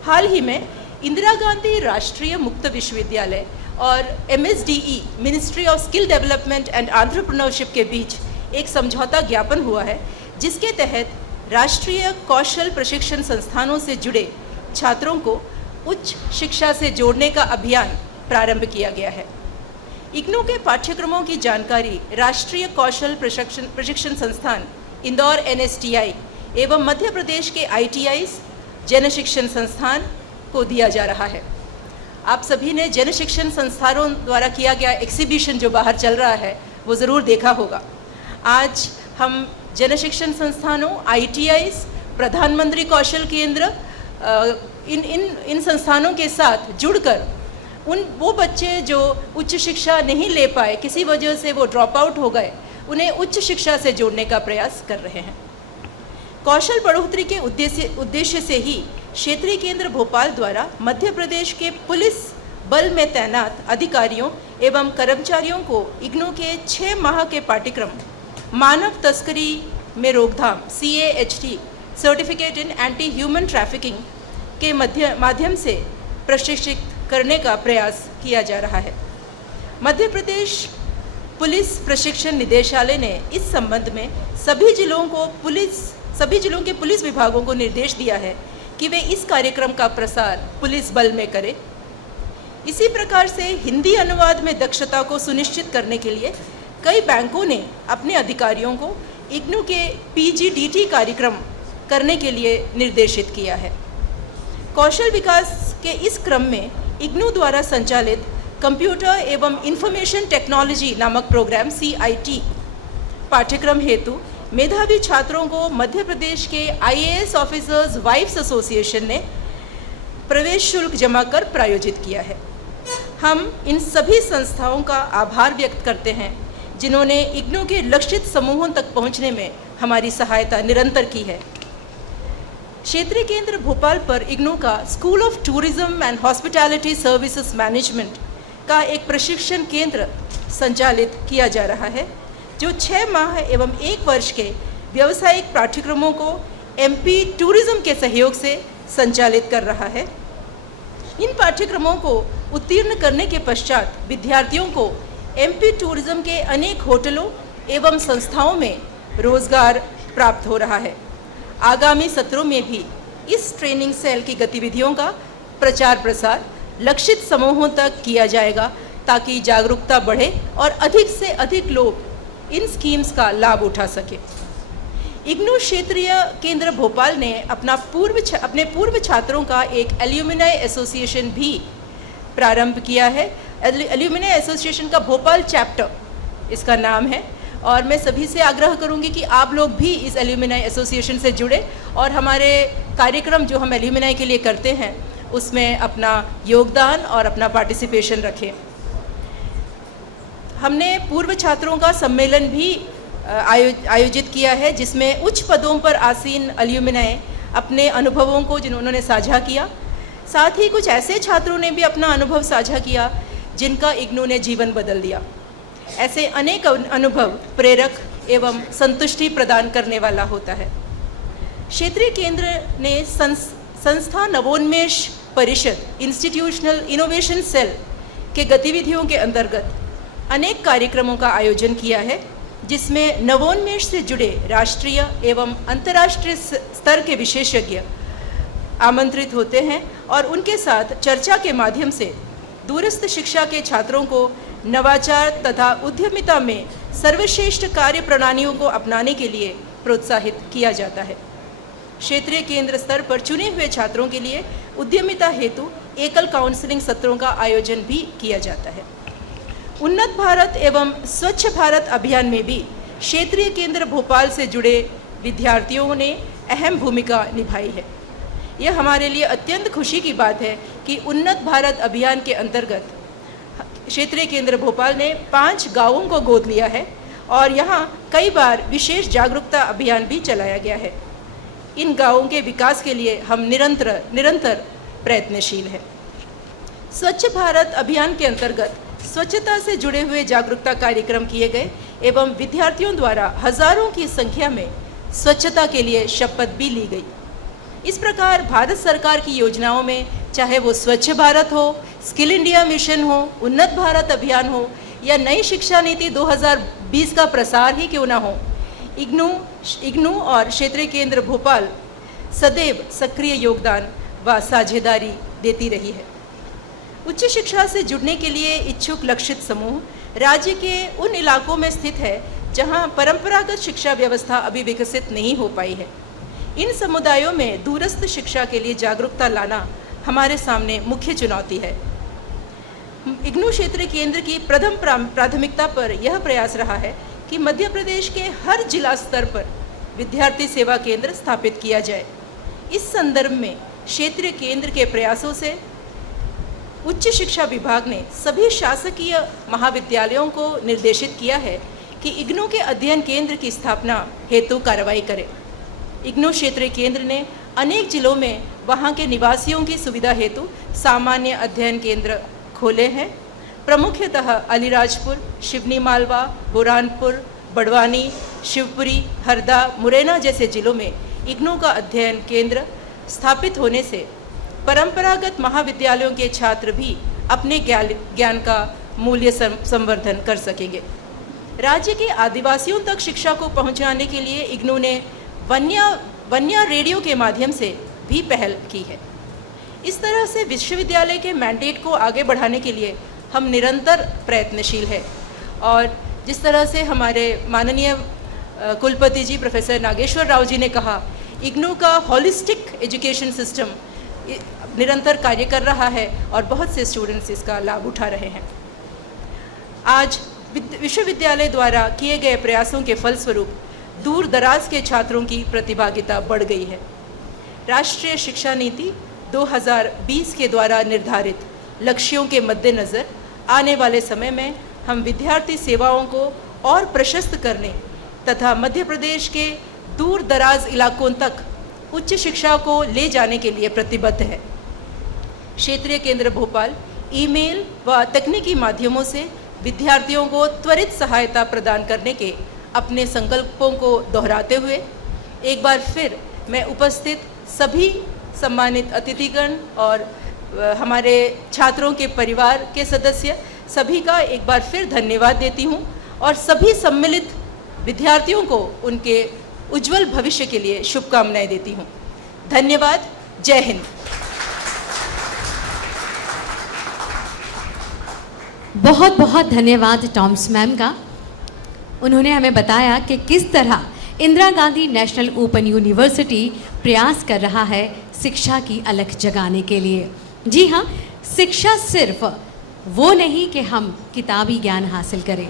हाल ही में इंदिरा गांधी राष्ट्रीय मुक्त विश्वविद्यालय और MSDE ministry of skill development and entrepreneurship के बीच एक समझौता ज्ञापन हुआ है, जिसके तहत राष्ट्रीय कौशल प्रशिक्षण संस्थानों से जुड़े छात्रों को उच्च शिक्षा से जोड़ने का अभियान प्रारंभ किया गया है। इग्नू के पाठ्यक्रमों की जानकारी राष्ट्रीय कौशल प्रशिक्षण संस्थान इंदौर NSTI एवं मध्य प्रदेश के ITIs जन शिक्षण संस्थान को दिया जा रहा है। आप सभी ने जन शिक्षण संस्थानों द्वारा किया गया एग्जीबिशन जो बाहर चल रहा है, वो ज़रूर देखा होगा। आज हम जन शिक्षण संस्थानों, ITIs, प्रधानमंत्री कौशल केंद्र, इन संस्थानों के साथ जुड़कर वो बच्चे जो उच्च शिक्षा नहीं ले पाए, किसी वजह से वो ड्रॉप आउट हो गए, उन्हें उच्च शिक्षा से जोड़ने का प्रयास कर रहे हैं। कौशल बढ़ोतरी के उद्देश्य से ही क्षेत्रीय केंद्र भोपाल द्वारा मध्य प्रदेश के पुलिस बल में तैनात अधिकारियों एवं कर्मचारियों को इग्नू के 6 माह के पाठ्यक्रम मानव तस्करी में रोकथाम CAHT certificate in anti human trafficking के माध्यम से प्रशिक्षित करने का प्रयास किया जा रहा है। मध्य प्रदेश पुलिस प्रशिक्षण निदेशालय ने इस संबंध में सभी जिलों के पुलिस विभागों को निर्देश दिया है कि वे इस कार्यक्रम का प्रसार पुलिस बल में करें। इसी प्रकार से हिंदी अनुवाद में दक्षता को सुनिश्चित करने के लिए कई बैंकों ने अपने अधिकारियों को इग्नू के PGDT कार्यक्रम करने के लिए निर्देशित किया है। कौशल विकास के इस क्रम में इग्नू द्वारा संचालित कंप्यूटर एवं इंफॉर्मेशन टेक्नोलॉजी नामक प्रोग्राम CIT पाठ्यक्रम हेतु मेधावी छात्रों को मध्य प्रदेश के IAS ऑफिसर्स वाइफ्स एसोसिएशन ने प्रवेश शुल्क जमा कर प्रायोजित किया है। हम इन सभी संस्थाओं का आभार व्यक्त करते हैं जिन्होंने इग्नू के लक्षित समूहों तक पहुंचने में हमारी सहायता निरंतर की है। क्षेत्रीय केंद्र भोपाल पर इग्नू का school of tourism and hospitality services management का एक प्रशिक्षण केंद्र संचालित किया जा रहा है, जो 6 माह एवं 1 वर्ष के व्यावसायिक पाठ्यक्रमों को MP टूरिज्म के सहयोग से संचालित कर रहा है। इन पाठ्यक्रमों को उत्तीर्ण करने के पश्चात विद्यार्थियों को MP टूरिज्म के अनेक होटलों एवं संस्थाओं में रोजगार प्राप्त हो रहा है। आगामी सत्रों में भी इस ट्रेनिंग सेल की गतिविधियों का प्रचार प्रसार लक्षित समूहों तक किया जाएगा ताकि जागरूकता बढ़े और अधिक से अधिक लोग इन स्कीम्स का लाभ उठा सके। इग्नू क्षेत्रीय केंद्र भोपाल ने अपने पूर्व छात्रों का एक एल्यूमिनाई एसोसिएशन भी प्रारंभ किया है। एल्यूमिनाई एसोसिएशन का भोपाल चैप्टर इसका नाम है और मैं सभी से आग्रह करूंगी कि आप लोग भी इस एल्यूमिनाई एसोसिएशन से जुड़े और हमारे कार्यक्रम जो हम एल्यूमिनाई के लिए करते हैं उसमें अपना योगदान और अपना पार्टिसिपेशन रखें। हमने पूर्व छात्रों का सम्मेलन भी आयोजित किया है जिसमें उच्च पदों पर आसीन एल्यूमिनाई अपने अनुभवों को जिन्होंने साझा किया, साथ ही कुछ ऐसे छात्रों ने भी अपना अनुभव साझा किया जिनका इग्नू ने जीवन बदल दिया। ऐसे अनेक अनुभव प्रेरक एवं संतुष्टि प्रदान करने वाला होता है। क्षेत्रीय केंद्र ने संस्था नवोन्मेष परिषद इंस्टीट्यूशनल इनोवेशन सेल के गतिविधियों के अंतर्गत अनेक कार्यक्रमों का आयोजन किया है जिसमें नवोन्मेष से जुड़े राष्ट्रीय एवं अंतर्राष्ट्रीय स्तर के विशेषज्ञ आमंत्रित होते हैं और उनके साथ चर्चा के माध्यम से दूरस्थ शिक्षा के छात्रों को नवाचार तथा उद्यमिता में सर्वश्रेष्ठ कार्य प्रणालियों को अपनाने के लिए प्रोत्साहित किया जाता है। क्षेत्रीय केंद्र स्तर पर चुने हुए छात्रों के लिए उद्यमिता हेतु एकल काउंसलिंग सत्रों का आयोजन भी किया जाता है। उन्नत भारत एवं स्वच्छ भारत अभियान में भी क्षेत्रीय केंद्र भोपाल से जुड़े विद्यार्थियों ने अहम भूमिका निभाई है। यह हमारे लिए अत्यंत खुशी की बात है कि उन्नत भारत अभियान के अंतर्गत क्षेत्रीय केंद्र भोपाल ने 5 गांवों को गोद लिया है और यहाँ कई बार विशेष जागरूकता अभियान भी चलाया गया है। इन गांवों के विकास के लिए हम निरंतर प्रयत्नशील हैं। स्वच्छ भारत अभियान के अंतर्गत स्वच्छता से जुड़े हुए जागरूकता कार्यक्रम किए गए एवं विद्यार्थियों द्वारा हजारों की संख्या में स्वच्छता के लिए शपथ भी ली गई। इस प्रकार भारत सरकार की योजनाओं में चाहे वो स्वच्छ भारत हो, स्किल इंडिया मिशन हो, उन्नत भारत अभियान हो या नई शिक्षा नीति 2020 का प्रसार ही क्यों ना हो, इग्नू और क्षेत्रीय केंद्र भोपाल सदैव सक्रिय योगदान व साझेदारी देती रही है। उच्च शिक्षा से जुड़ने के लिए इच्छुक लक्षित समूह राज्य के उन इलाकों में स्थित है जहां परंपरागत शिक्षा व्यवस्था अभी विकसित नहीं हो पाई है। इन समुदायों में दूरस्थ शिक्षा के लिए जागरूकता लाना हमारे सामने मुख्य चुनौती है। इग्नू क्षेत्रीय केंद्र की प्रथम प्राथमिकता पर यह प्रयास रहा है कि मध्य प्रदेश के हर जिला स्तर पर विद्यार्थी सेवा केंद्र स्थापित किया जाए। इस संदर्भ में क्षेत्रीय केंद्र के प्रयासों से उच्च शिक्षा विभाग ने सभी शासकीय महाविद्यालयों को निर्देशित किया है कि इग्नू के अध्ययन केंद्र की स्थापना हेतु कार्रवाई करें। इग्नू क्षेत्रीय केंद्र ने अनेक जिलों में वहां के निवासियों की सुविधा हेतु सामान्य अध्ययन केंद्र खोले हैं। प्रमुखतः अलीराजपुर, शिवनी मालवा, बुरहानपुर, बड़वानी, शिवपुरी, हरदा, मुरैना जैसे जिलों में इग्नू का अध्ययन केंद्र स्थापित होने से परंपरागत महाविद्यालयों के छात्र भी अपने ज्ञान का मूल्य संवर्धन कर सकेंगे। राज्य के आदिवासियों तक शिक्षा को पहुंचाने के लिए इग्नू ने वन्या रेडियो के माध्यम से भी पहल की है। इस तरह से विश्वविद्यालय के मैंडेट को आगे बढ़ाने के लिए हम निरंतर प्रयत्नशील हैं और जिस तरह से हमारे माननीय कुलपति जी प्रोफेसर नागेश्वर राव जी ने कहा, इग्नू का हॉलिस्टिक एजुकेशन सिस्टम निरंतर कार्य कर रहा है और बहुत से स्टूडेंट्स इसका लाभ उठा रहे हैं। आज विश्वविद्यालय द्वारा किए गए प्रयासों के फलस्वरूप दूर दराज के छात्रों की प्रतिभागिता बढ़ गई है। राष्ट्रीय शिक्षा नीति 2020 के द्वारा निर्धारित लक्ष्यों के मद्देनज़र आने वाले समय में हम विद्यार्थी सेवाओं को और प्रशस्त करने तथा मध्य प्रदेश के दूर दराज इलाकों तक उच्च शिक्षा को ले जाने के लिए प्रतिबद्ध है। क्षेत्रीय केंद्र भोपाल ईमेल व तकनीकी माध्यमों से विद्यार्थियों को त्वरित सहायता प्रदान करने के अपने संकल्पों को दोहराते हुए एक बार फिर मैं उपस्थित सभी सम्मानित अतिथिगण और हमारे छात्रों के परिवार के सदस्य सभी का एक बार फिर धन्यवाद देती हूँ और सभी सम्मिलित विद्यार्थियों को उनके उज्जवल भविष्य के लिए शुभकामनाएं देती हूँ। धन्यवाद। जय हिंद। बहुत बहुत धन्यवाद टॉम्स मैम का। उन्होंने हमें बताया कि किस तरह Indira Gandhi national open university प्रयास कर रहा है शिक्षा की अलख जगाने के लिए। जी हाँ, शिक्षा सिर्फ वो नहीं कि हम किताबी ज्ञान हासिल करें।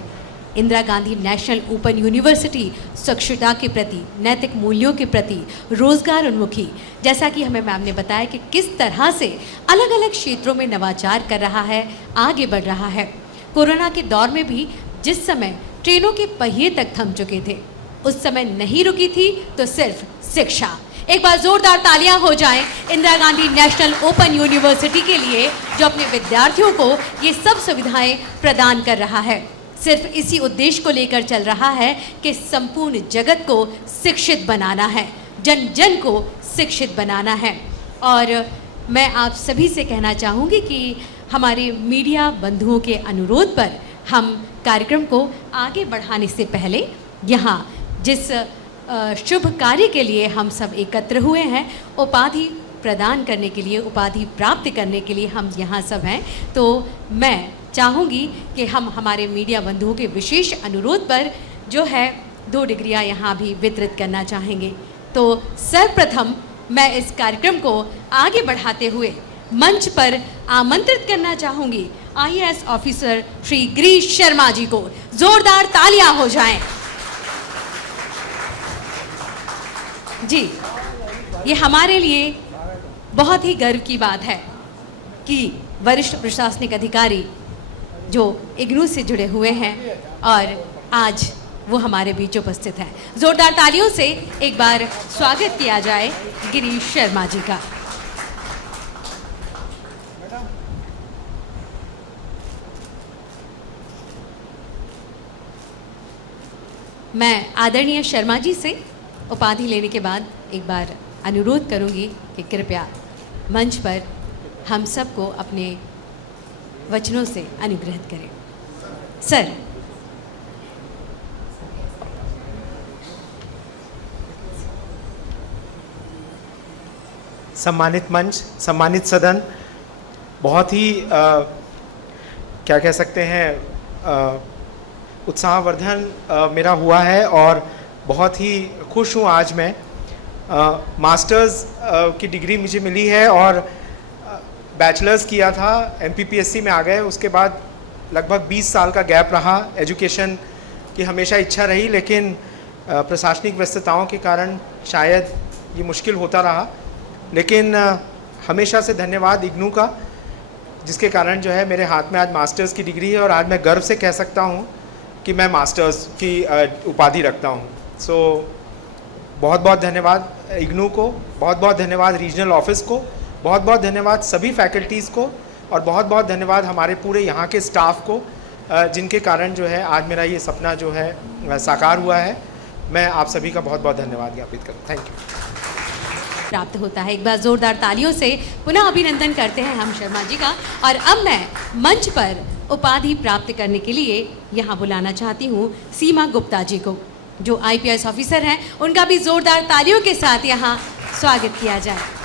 Indira Gandhi national open university स्वच्छता के प्रति, नैतिक मूल्यों के प्रति, रोजगार उन्मुखी, जैसा कि हमें मैम ने बताया कि किस तरह से अलग अलग क्षेत्रों में नवाचार कर रहा है, आगे बढ़ रहा है। कोरोना के दौर में भी जिस समय ट्रेनों के पहिए तक थम चुके थे, उस समय नहीं रुकी थी तो सिर्फ शिक्षा। एक बार जोरदार तालियां हो जाएं Indira Gandhi national open university के लिए, जो अपने विद्यार्थियों को ये सब सुविधाएं प्रदान कर रहा है। सिर्फ इसी उद्देश्य को लेकर चल रहा है कि संपूर्ण जगत को शिक्षित बनाना है, जन जन को शिक्षित बनाना है। और मैं आप सभी से कहना चाहूँगी कि हमारे मीडिया बंधुओं के अनुरोध पर हम कार्यक्रम को आगे बढ़ाने से पहले यहाँ जिस शुभ कार्य के लिए हम सब एकत्र हुए हैं, उपाधि प्रदान करने के लिए, उपाधि प्राप्त करने के लिए हम यहाँ सब हैं, तो मैं चाहूँगी कि हम हमारे मीडिया बंधुओं के विशेष अनुरोध पर जो है 2 डिग्रियाँ यहाँ भी वितरित करना चाहेंगे। तो सर्वप्रथम मैं इस कार्यक्रम को आगे बढ़ाते हुए मंच पर आमंत्रित करना चाहूँगी IAS ऑफिसर श्री गिरीश शर्मा जी को। जोरदार तालियां हो जाएं। जी, ये हमारे लिए बहुत ही गर्व की बात है कि वरिष्ठ प्रशासनिक अधिकारी जो इग्नू से जुड़े हुए हैं और आज वो हमारे बीच उपस्थित हैं। जोरदार तालियों से एक बार स्वागत किया जाए गिरीश शर्मा जी का। मैं आदरणीय शर्मा जी से उपाधि लेने के बाद एक बार अनुरोध करूंगी कि कृपया मंच पर हम सबको अपने वचनों से अनुग्रहित करें। सर। सम्मानित मंच, सम्मानित सदन, बहुत ही क्या कह सकते हैं उत्साहवर्धन मेरा हुआ है और बहुत ही खुश हूँ आज मैं। मास्टर्स की डिग्री मुझे मिली है और बैचलर्स किया था, MPPSC में आ गए। उसके बाद लगभग 20 साल का गैप रहा। एजुकेशन की हमेशा इच्छा रही, लेकिन प्रशासनिक व्यस्तताओं के कारण शायद ये मुश्किल होता रहा। लेकिन हमेशा से धन्यवाद इग्नू का, जिसके कारण जो है मेरे हाथ में आज मास्टर्स की डिग्री है और आज मैं गर्व से कह सकता हूँ कि मैं मास्टर्स की उपाधि रखता हूँ। सो बहुत बहुत धन्यवाद इग्नू को, बहुत बहुत धन्यवाद रीजनल ऑफिस को, बहुत बहुत धन्यवाद सभी फैकल्टीज़ को और बहुत बहुत धन्यवाद हमारे पूरे यहाँ के स्टाफ को, जिनके कारण जो है आज मेरा ये सपना जो है साकार हुआ है। मैं आप सभी का बहुत बहुत धन्यवाद ज्ञापित करता हूँ। Thank you. प्राप्त होता है। एक बार जोरदार तालियों से पुनः अभिनंदन करते हैं हम शर्मा जी का। और अब मैं मंच पर उपाधि प्राप्त करने के लिए यहाँ बुलाना चाहती हूँ सीमा गुप्ता जी को, जो IPS ऑफिसर हैं। उनका भी जोरदार तालियों के साथ यहाँ स्वागत किया जाए।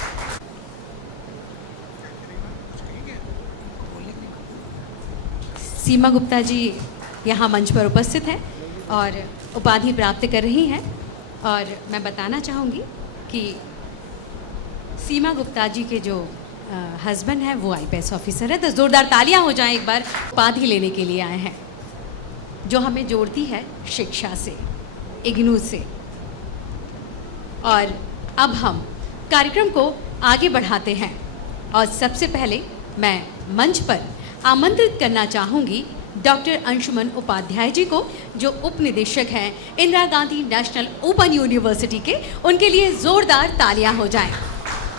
सीमा गुप्ता जी यहाँ मंच पर उपस्थित हैं और उपाधि प्राप्त कर रही हैं। और मैं बताना चाहूँगी कि सीमा गुप्ता जी के जो हस्बैंड हैं वो IPS ऑफिसर है। तो जोरदार तालियां हो जाएं एक बार। उपाधि लेने के लिए आए हैं, जो हमें जोड़ती है शिक्षा से, इग्नू से। और अब हम कार्यक्रम को आगे बढ़ाते हैं और सबसे पहले मैं मंच पर आमंत्रित करना चाहूँगी डॉक्टर अंशुमन उपाध्याय जी को, जो उप निदेशक हैं Indira Gandhi national open university के। उनके लिए जोरदार तालियां हो जाएं।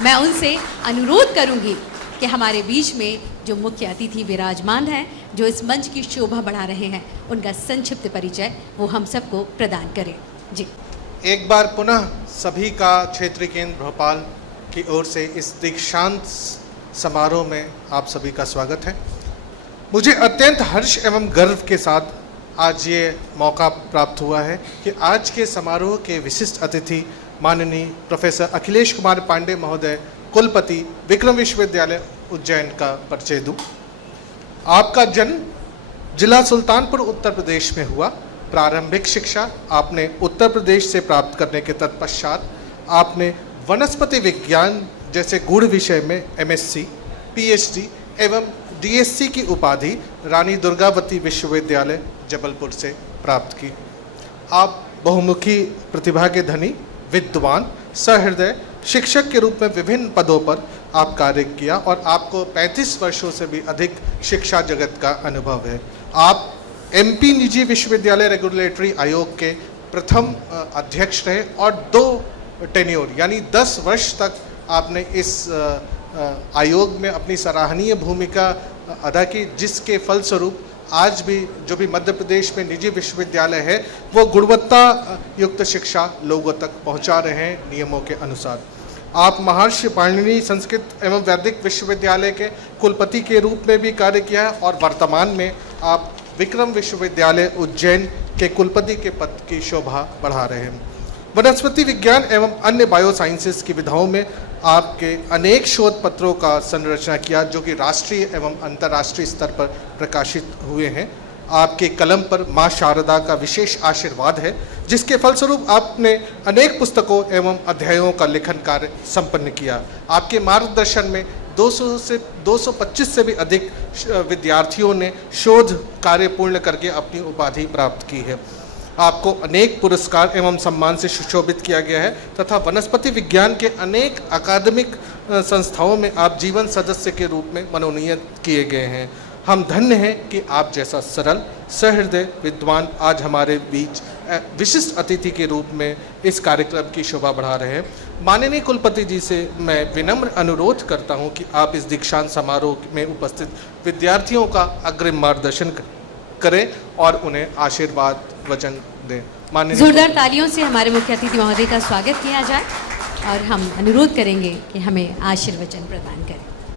मैं उनसे अनुरोध करूंगी कि हमारे बीच में जो मुख्य अतिथि विराजमान हैं, जो इस मंच की शोभा बढ़ा रहे हैं, उनका संक्षिप्त परिचय वो हम सबको प्रदान करें। जी, एक बार पुनः सभी का क्षेत्रीय केंद्र भोपाल की ओर से इस दीक्षांत समारोह में आप सभी का स्वागत है। मुझे अत्यंत हर्ष एवं गर्व के साथ आज ये मौका प्राप्त हुआ है कि आज के समारोह के विशिष्ट अतिथि माननीय प्रोफेसर अखिलेश कुमार पांडे महोदय, कुलपति विक्रम विश्वविद्यालय उज्जैन का परिचय दूं। आपका जन्म जिला सुल्तानपुर उत्तर प्रदेश में हुआ। प्रारंभिक शिक्षा आपने उत्तर प्रदेश से प्राप्त करने के तत्पश्चात आपने वनस्पति विज्ञान जैसे गूढ़ विषय में MSc, PhD एवं DSc की उपाधि रानी दुर्गावती विश्वविद्यालय जबलपुर से प्राप्त की। आप बहुमुखी प्रतिभा के धनी, विद्वान, सहृदय शिक्षक के रूप में विभिन्न पदों पर आप कार्य किया और आपको 35 वर्षों से भी अधिक शिक्षा जगत का अनुभव है। आप MP निजी विश्वविद्यालय रेगुलेटरी आयोग के प्रथम अध्यक्ष रहे और 2 टेन्योर यानी 10 वर्ष तक आपने इस आयोग में अपनी सराहनीय भूमिका अदा की, जिसके फलस्वरूप आज भी जो भी मध्य प्रदेश में निजी विश्वविद्यालय है वो गुणवत्ता युक्त शिक्षा लोगों तक पहुंचा रहे हैं नियमों के अनुसार। आप महर्षि पाणिनि संस्कृत एवं वैदिक विश्वविद्यालय के कुलपति के रूप में भी कार्य किया है और वर्तमान में आप विक्रम विश्वविद्यालय उज्जैन के कुलपति के पद की शोभा बढ़ा रहे हैं। वनस्पति विज्ञान एवं अन्य बायोसाइंसेस की विधाओं में आपके अनेक शोध पत्रों का संरचना किया जो कि राष्ट्रीय एवं अंतर्राष्ट्रीय स्तर पर प्रकाशित हुए हैं। आपके कलम पर माँ शारदा का विशेष आशीर्वाद है, जिसके फलस्वरूप आपने अनेक पुस्तकों एवं अध्यायों का लेखन कार्य संपन्न किया। आपके मार्गदर्शन में 200 से 225 से भी अधिक विद्यार्थियों ने शोध कार्य पूर्ण करके अपनी उपाधि प्राप्त की है। आपको अनेक पुरस्कार एवं सम्मान से सुशोभित किया गया है तथा वनस्पति विज्ञान के अनेक अकादमिक संस्थाओं में आप जीवन सदस्य के रूप में मनोनीत किए गए हैं। हम धन्य हैं कि आप जैसा सरल, सहृदय विद्वान आज हमारे बीच विशिष्ट अतिथि के रूप में इस कार्यक्रम की शोभा बढ़ा रहे हैं। माननीय कुलपति जी से मैं विनम्र अनुरोध करता हूं कि आप इस दीक्षांत समारोह में उपस्थित विद्यार्थियों का अग्रिम मार्गदर्शन करें और उन्हें आशीर्वाद वचन दें। माननीय जोरदार तालियों से हमारे मुख्य अतिथि महोदय का स्वागत किया जाए और हम अनुरोध करेंगे कि हमें आशीर्वचन प्रदान करें।